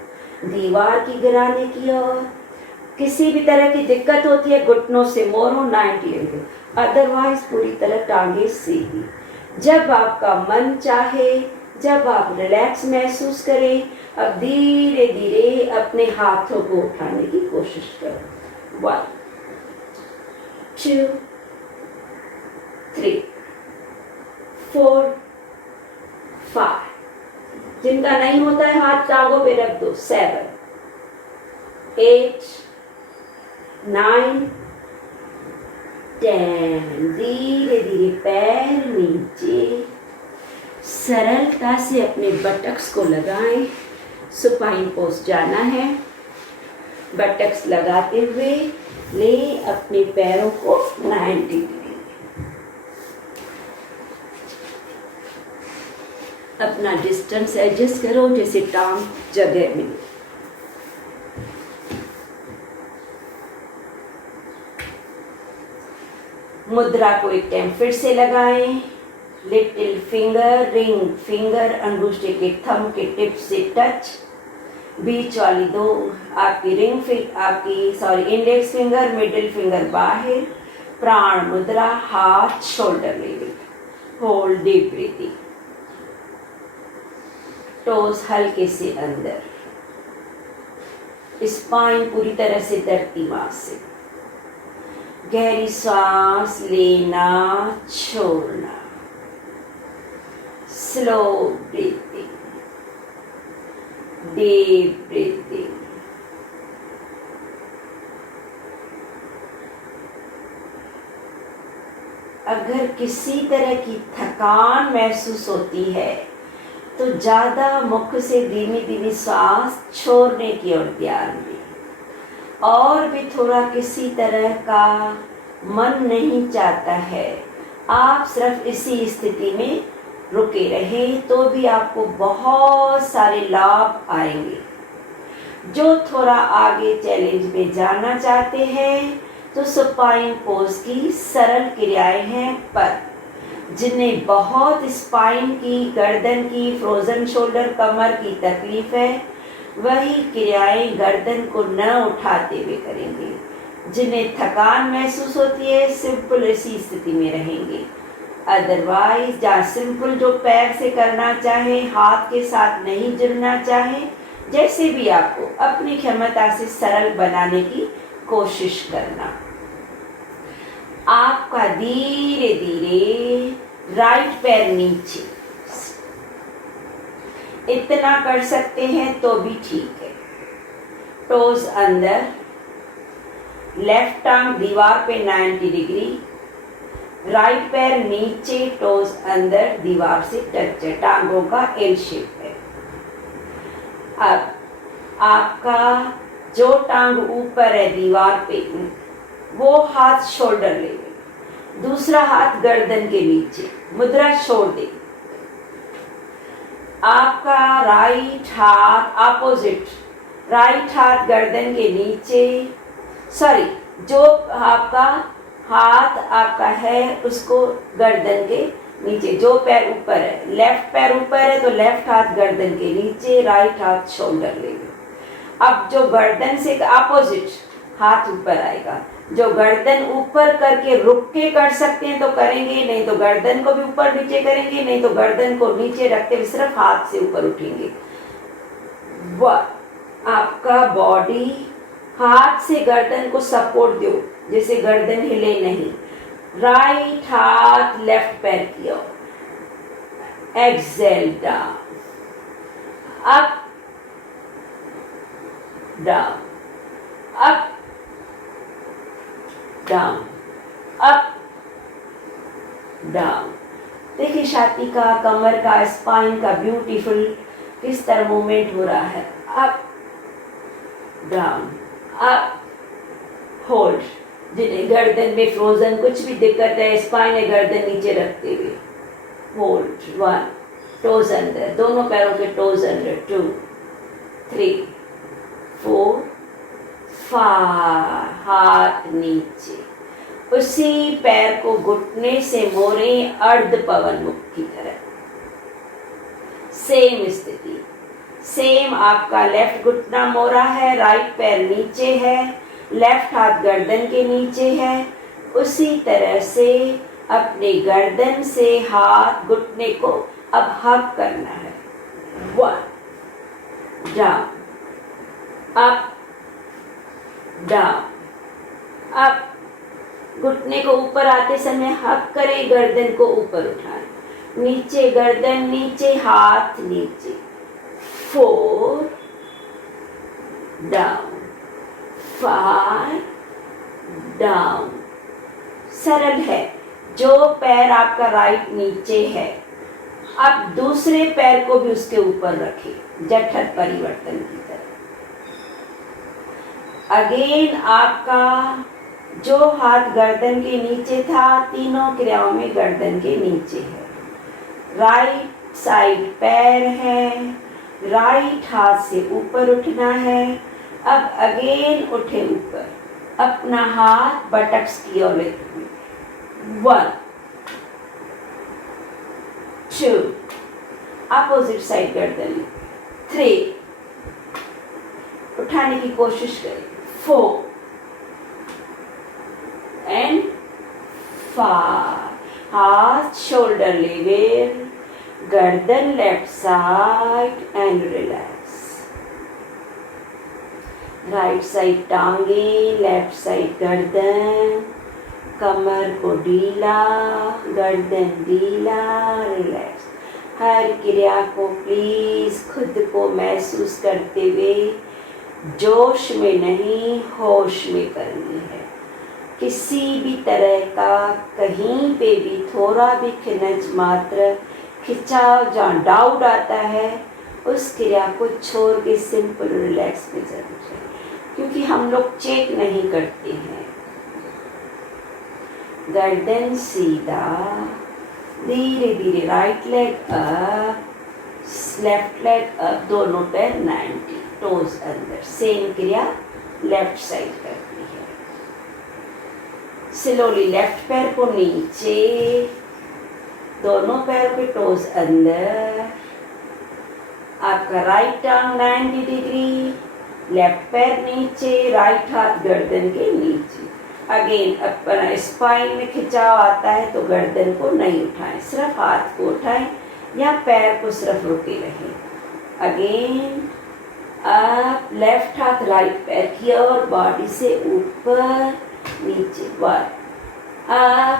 दीवार की गिराने की ओर। किसी भी तरह की दिक्कत होती है घुटनों से मोड़ो 90 डिग्री, अदरवाइज पूरी तरह टांगे सीधी। जब आपका मन चाहे, जब आप रिलैक्स महसूस करें, अब धीरे धीरे अपने हाथों को उठाने की कोशिश करो। 1 2 3 4 5। जिनका नहीं होता है हाथ टांगों पे रख दो। 7 8 9 10। धीरे धीरे पैर नीचे, सरलता से अपने बटक्स को लगाएं। सुपाइन पोज जाना है। बटक्स लगाते हुए ले अपने पैरों को 90 डिग्री, अपना डिस्टेंस एडजस्ट करो जैसे टांग जगह मिले। मुद्रा को एक टाइम फिर से लगाएं। लिटिल फिंगर, रिंग फिंगर अंगूठे के थंब के टिप से टच। बीच वाली दो आपकी इंडेक्स फिंगर, मिडिल फिंगर बाहर। प्राण मुद्रा, हाथ shoulder level. Hold deep breathing. Toes हल्के से अंदर, स्पाइन पूरी तरह से धरती मां से। गहरी सांस लेना, छोड़ना। Slow breathing, deep breathing. अगर किसी तरह की थकान महसूस होती है तो ज्यादा मुख से धीमी धीमी सांस छोड़ने की ओर ध्यान दें। और भी थोड़ा किसी तरह का मन नहीं चाहता है, आप सिर्फ इसी स्थिति में रुके रहे तो भी आपको बहुत सारे लाभ आएंगे। जो थोड़ा आगे चैलेंज में जाना चाहते हैं तो सुपाइन पोज की सरल क्रियाएं हैं, पर जिन्हें बहुत स्पाइन की, गर्दन की, फ्रोजन शोल्डर, कमर की तकलीफ है, वही क्रियाएं गर्दन को न उठाते हुए करेंगे। जिन्हें थकान महसूस होती है सिंपल इसी स्थिति में रहेंगे। अदरवाइज जहाँ सिंपल जो पैर से करना चाहे, हाथ के साथ नहीं जुड़ना चाहे, जैसे भी आपको अपनी क्षमता से सरल बनाने की कोशिश करना। आपका धीरे धीरे राइट पैर नीचे, इतना कर सकते हैं तो भी ठीक है। टोज अंदर, लेफ्ट टांग दीवार पे 90 डिग्री, राइट पैर नीचे, टोज अंदर, दीवार से टच है, टांगों का एल शेप है। अब आपका जो टांग ऊपर है दीवार पे, वो हाथ शोल्डर लेवल, दूसरा हाथ गर्दन के नीचे, मुद्रा छोड़ दे। आपका राइट हाथ अपोजिट, राइट हाथ गर्दन के नीचे, जो आपका हाथ आपका है उसको गर्दन के नीचे, जो पैर ऊपर है, लेफ्ट पैर ऊपर है तो लेफ्ट हाथ गर्दन के नीचे, राइट हाथ शोल्डर लेंगे। अब जो गर्दन से अपोजिट हाथ ऊपर आएगा, जो गर्दन ऊपर करके रुक के कर सकते हैं तो करेंगे, नहीं तो गर्दन को भी ऊपर नीचे करेंगे, नहीं तो गर्दन को नीचे रखते हुए सिर्फ हाथ से ऊपर उठेंगे। आपका बॉडी, हाथ से गर्दन को सपोर्ट दो, जैसे गर्दन हिले नहीं। राइट हाथ लेफ्ट पैर की ओर, exhale down, up down, up down, up down. देखिए छाती का, कमर का, स्पाइन का ब्यूटीफुल किस तरह मूवमेंट हो रहा है। Up down, up, hold. जिन्हें गर्दन में फ्रोजन कुछ भी दिक्कत है, स्पाइन है, गर्दन नीचे रखते हुए होल्ड। 1, टोज अंदर, दोनों पैरों के टोज अंदर। 2, 3, 4, 5, हाथ नीचे। उसी पैर को घुटने से मोड़े अर्ध पवन मुख की तरह। सेम स्थिति, सेम। आपका लेफ्ट घुटना मोड़ा है, राइट पैर नीचे है, लेफ्ट हाथ गर्दन के नीचे है। उसी तरह से अपने गर्दन से हाथ घुटने को अब हग करना है। 1, डाउन, अप डाउन, अप। घुटने को ऊपर आते समय हग करें, गर्दन को ऊपर उठाएं, नीचे गर्दन नीचे, हाथ नीचे। 4, डाउन, 5, डाउन। सरल है। जो पैर आपका राइट नीचे है, अब दूसरे पैर को भी उसके ऊपर रखें, जठर परिवर्तन की तरह। अगेन आपका जो हाथ गर्दन के नीचे था, तीनों क्रियाओं में गर्दन के नीचे है। राइट साइड पैर है, राइट हाथ से ऊपर उठना है। अब अगेन उठे ऊपर, अपना हाथ बटक्स की ओर लेते हुए। 1, 2, अपोजिट साइड गर्दन। 3, उठाने की कोशिश करें। 4 एंड 5, हाथ शोल्डर लेवल, गर्दन left side and relax. Right side टांगे, लेफ्ट साइड गर्दन, कमर को ढीला, गर्दन ढीला, रिलैक्स। हर क्रिया को प्लीज खुद को महसूस करते हुए जोश में नहीं, होश में करनी है। किसी भी तरह का कहीं पे भी थोड़ा भी खिंच मात्र खिंचाव, जहाँ डाउट आता है, उस क्रिया को छोड़ के सिंपल रिलैक्स में जरूर है, क्योंकि हम लोग चेक नहीं करते हैं। गर्दन सीधा, धीरे धीरे right leg up, left leg up, दोनों पैर 90, टोज अंदर। सेम क्रिया लेफ्ट साइड करनी है। स्लोली लेफ्ट पैर को नीचे, दोनों पैर के टोज अंदर। आपका राइट टर्न 90 डिग्री, लेफ्ट पैर नीचे, राइट हाथ गर्दन के नीचे। अगेन अपना स्पाइन में खिंचाव आता है तो गर्दन को नहीं उठाएं, सिर्फ हाथ को उठाएं या पैर को सिर्फ रुके रहें। अगेन अप, लेफ्ट हाथ राइट पैर की ओर, बॉडी से ऊपर नीचे। 1, अप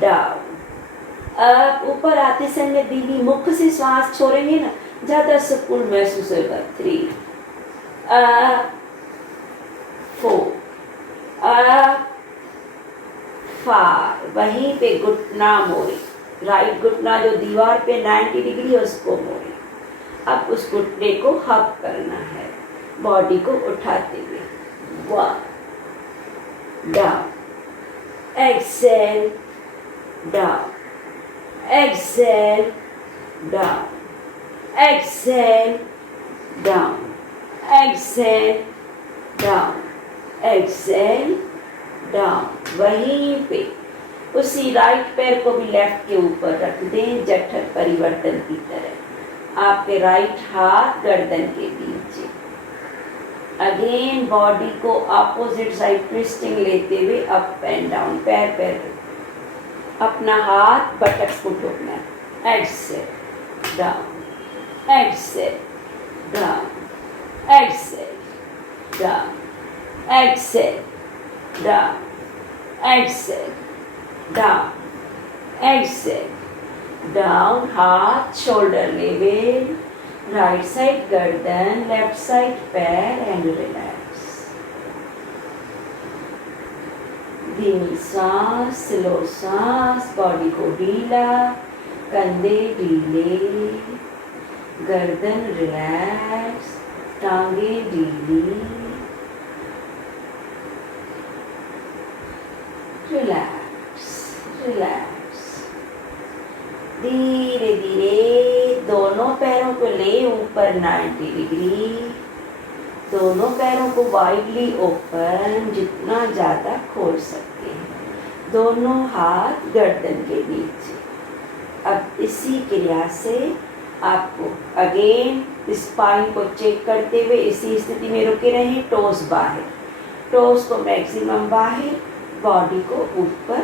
डाउन, अब ऊपर आते समय दीदी मुख से श्वास छोड़ेंगे ना, ज्यादा सुकून महसूस होगा। 3, 4, 5, वहीं पे घुटना मोड़े, राइट घुटना जो दीवार पे 90 डिग्री है उसको मोड़े। अब उस घुटने को हग करना है, बॉडी को उठाते हुए। 1, down, exhale down, exhale down, exhale down, exhale down, exhale down। वहीं पे उसी राइट पैर को भी लेफ्ट के ऊपर रख दें, जठर परिवर्तन की तरह। आपके राइट हाथ गर्दन के नीचे। अगेन बॉडी को अपोजिट साइड ट्विस्टिंग लेते हुए अप एंड डाउन, पैर पैर अपना हाथ बटक्स को ठोकना है। Exhale down, exhale down, exhale, down, exhale, down, exhale, down, exhale, down, हाथ shoulder level, right side गर्दन, left side पैर and relax. धीमी सांस, स्लो सांस, बॉडी को ढीला, कंधे ढीले, गर्दन रिलैक्स, टांगे ढीली, रिलैक्स, रिलैक्स. धीरे धीरे दोनों पैरों को ले ऊपर 90 डिग्री, दोनों पैरों को वाइडली ओपन, जितना ज़्यादा खोल सकते हैं, दोनों हाथ गर्दन के नीचे. अब इसी क्रिया से आपको अगेन स्पाइन को चेक करते हुए इसी स्थिति में रुके रहें. टोस बाहर, टोस को मैक्सिमम बाहर, बॉडी को ऊपर.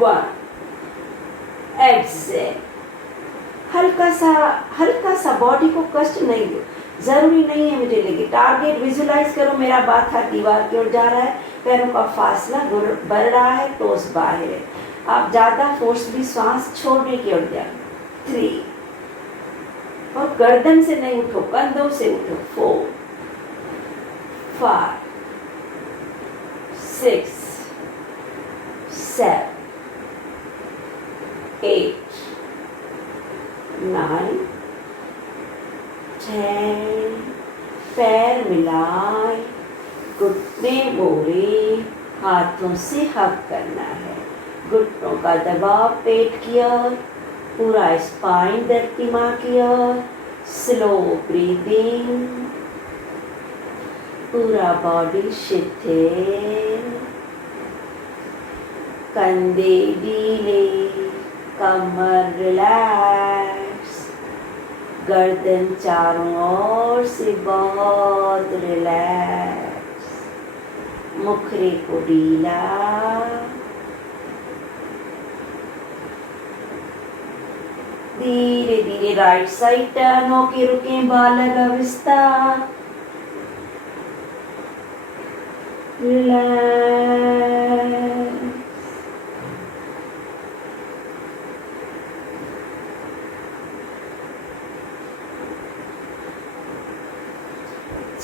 1, एक्सेल. हल्का सा बॉडी को कष्ट नहीं दो, जरूरी नहीं है मुझे लगे. टारगेट विजुलाइज करो, मेरा बात हाथ दीवार की ओर जा रहा है, पैरों का फासला बढ़ रहा है, टोस बाहर है. आप ज्यादा फोर्सली श्वास छोड़ने की ओर जाए. 3, और गर्दन से नहीं उठो, कंधों से उठो. 4, 5, 6, 7, 8, 9, 10. पैर मिलाए, घुटने मोड़े, हाथों से हक करना है. घुटनों का दबाव पेट की ओर, पूरा स्पाइन धरती माँ की ओर. स्लो ब्रीदिंग, पूरा बॉडी शिथिल, कंधे ढीले, कमर रिलैक्स, गर्दन चारों ओर से बहुत रिलैक्स, मुखरे को ढीला. धीरे धीरे राइट साइड टर्न होके रुके, बालक अवस्था. रिलैक्स.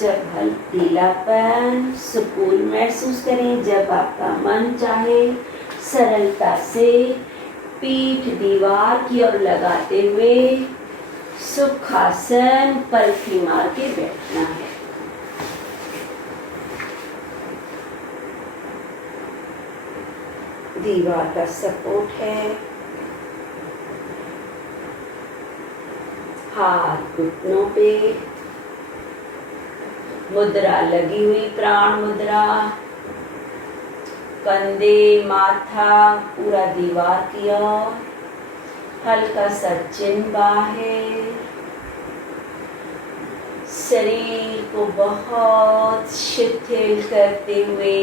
जब ढीलापन, सुकून महसूस करें, जब आपका मन चाहे सरलता से पीठ दीवार की ओर लगाते हुए सुखासन पलथी मार के बैठना है. दीवार का सपोर्ट है, हाथ घुटनों पे, मुद्रा लगी हुई, प्राण मुद्रा. कंधे, माथा पूरा दीवार की ओर, हल्का सा चिन्ह बाहर. शरीर को बहुत शिथिल करते हुए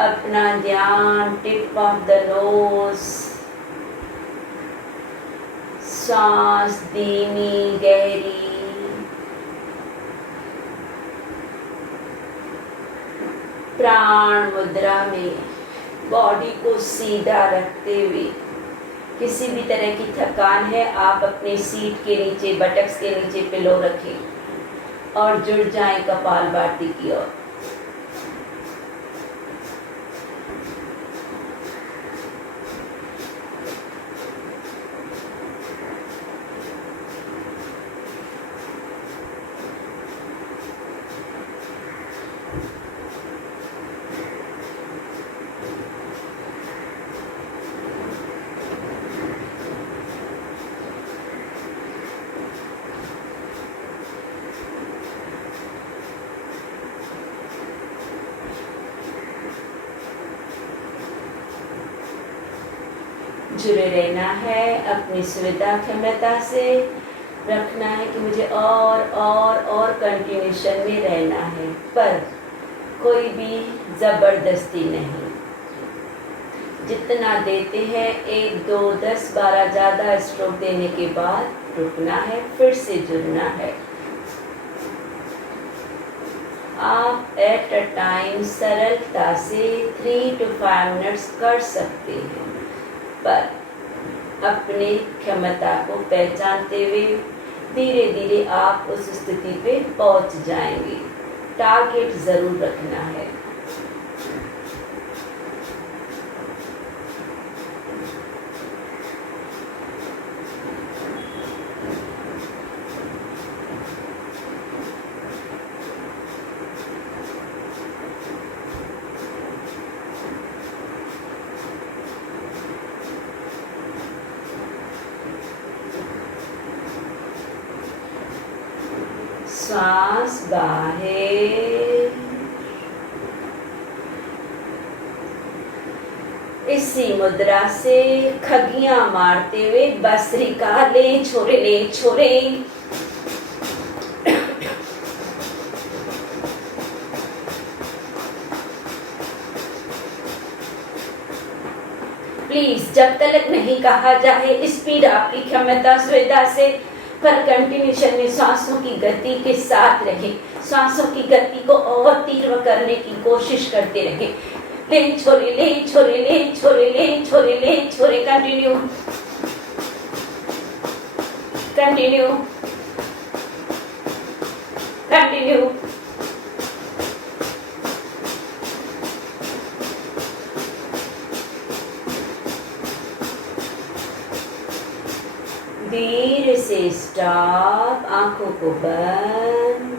अपना ध्यान टिप ऑफ द नोज, सांस धीमी गहरी, प्राण मुद्रा में बॉडी को सीधा रखते हुए. किसी भी तरह की थकान है, आप अपने सीट के नीचे, बटक्स के नीचे पिलो रखें और जुड़ जाएं कपालभाति की ओर. जुड़े रहना है, अपनी सुविधा क्षमता से रखना है कि मुझे और कंटिन्यूशन में रहना है, पर कोई भी जबरदस्ती नहीं. जितना देते हैं 1, 2, 10, 12 ज़्यादा स्ट्रोक देने के बाद रुकना है, फिर से जुड़ना है. आप एट अ टाइम सरलता से 3 to 5 मिनट्स कर सकते हैं, पर अपनी क्षमता को पहचानते हुए धीरे धीरे आप उस स्थिति पे पहुंच जाएंगे। टारगेट जरूर रखना है। श्वास बाहर, इसी मुद्रा से खगियां मारते हुए भस्त्रिका ले छोरे ले छोरे। प्लीज जब तक नहीं कहा जाए स्पीड आपकी क्षमता सुविधा से, पर कंटिन्यूशन में सांसों की गति के साथ रखें। सांसों की गति को और तीव्र करने की कोशिश करते रहें। ले छोरे ले छोरे ले छोरे ले छोरे ले छोरे। Continue continue continue. धीरे से स्टॉप, आंखों को बंद।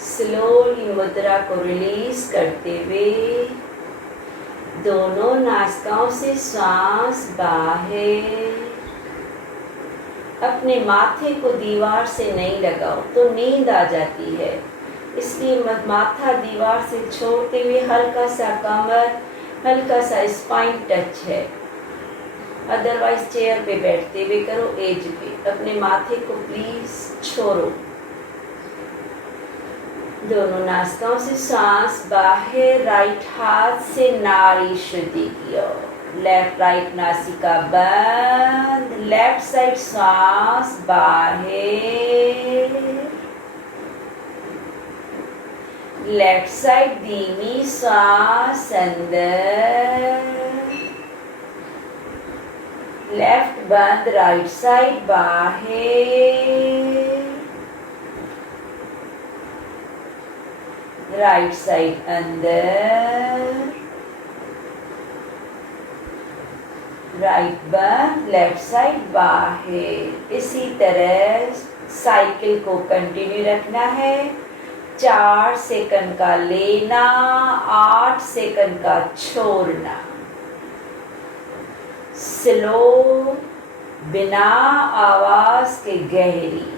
स्लोली मुद्रा को रिलीज करते हुए दोनों नासिकाओं से सांस बाहर। अपने माथे को दीवार से नहीं लगाओ तो नींद आ जाती है, इसलिए माथा दीवार से छोड़ते हुए हल्का सा कमर, हल्का सा स्पाइन टच है। अदरवाइज चेयर पे बैठते हुए करो, एज पे। अपने माथे को प्लीज छोड़ो। दोनों नासिकाओं से सांस बाहर। राइट हाथ से नाड़ी शुद्धि की ओर। लेफ्ट राइट नासिका बंद। लेफ्ट साइड सांस बाहर। लेफ्ट साइड धीमी सांस अंदर। लेफ्ट बंद, राइट साइड बाहर। राइट साइड अंदर। राइट बंद, लेफ्ट साइड बाहर। इसी तरह साइकिल को कंटिन्यू रखना है। 4 सेकंड का लेना, 8 सेकंड का छोड़ना। स्लो, बिना आवाज के गहरी।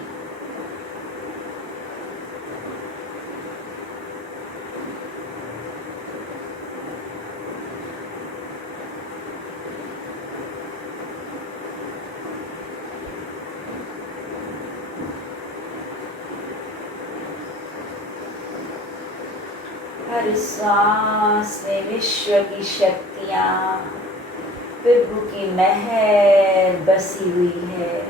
हर सांस में विश्व की शक्तियां, प्रभु की महर बसी हुई है।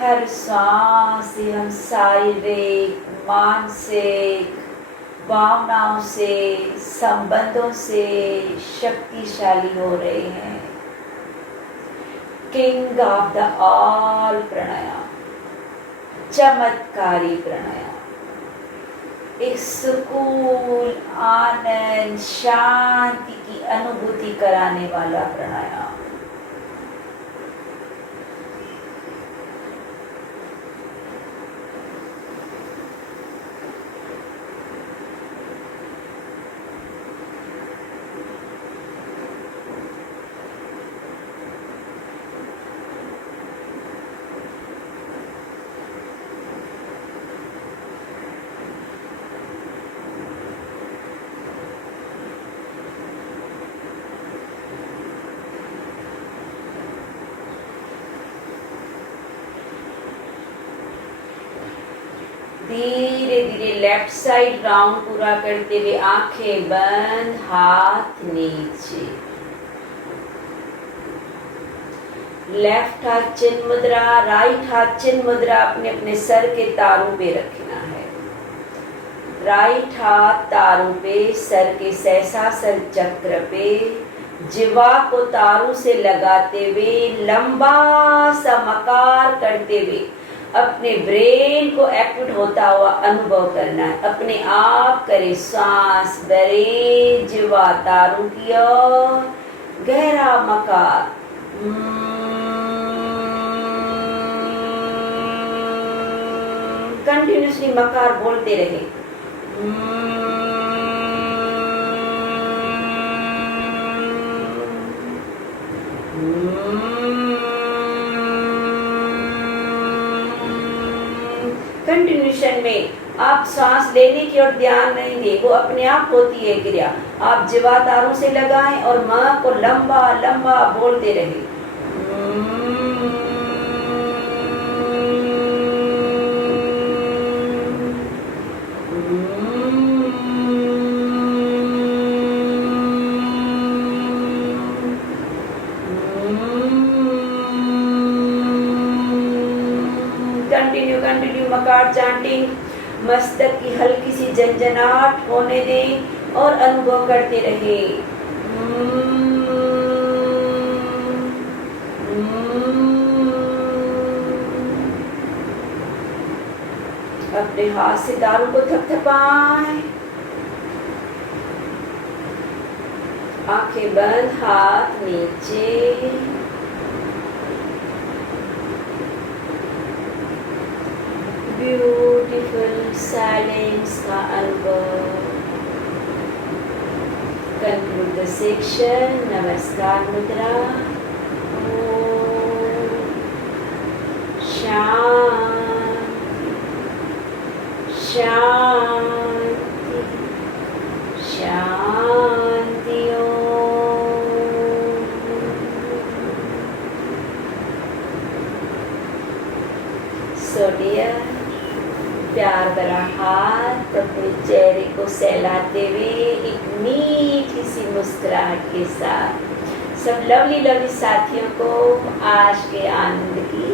हर सांस से हम शारीरिक, मानसिक भावनाओं से, संबंधों से शक्तिशाली हो रहे हैं। किंग ऑफ द ऑल प्राणायाम, चमत्कारी प्राणायाम, एक सुकून, आनंद, शांति की अनुभूति कराने वाला प्राणायाम। धीरे धीरे लेफ्ट साइड राउंड पूरा करते हुए आंखें बंद, हाथ नीचे। लेफ्ट हाथ चिन्ह मुद्रा, राइट हाथ चिन्ह मुद्रा अपने अपने सर के तारों पे रखना है। राइट हाथ तारों पे, सर के सहस्रासन चक्र पे, जिह्वा को तारों से लगाते हुए लंबा सा मकार करते हुए अपने ब्रेन को एक्टिव होता हुआ अनुभव करना है। अपने आप करे सांस भरे, जिह्वा तारों की ओर, गहरा मकार। कंटिन्यूसली मकार बोलते रहे। कंटिन्यूशन में आप सांस लेने की ओर ध्यान नहीं दें, वो अपने आप होती है क्रिया। आप जिह्वा तारों से लगाएं और मां को लंबा लंबा बोलते रहे। कंटिन्यू मकार चैंटिंग। मस्तक की हल्की सी झंझनाहट होने दें और अनुभव करते रहे। अपने हाथ से तारों को थपथपाएं। आंखें बंद, हाथ नीचे। ब्यूटीफुल साइलेंस का अनुभव। Conclude the section. नमस्कार मुद्रा। शांति शांति ओम। सो डियर, प्यार भरा हाथ अपने चेहरे को सहलाते हुए एक मीठी सी मुस्कुराहट के साथ सब लवली लवली साथियों को आज के आनंद की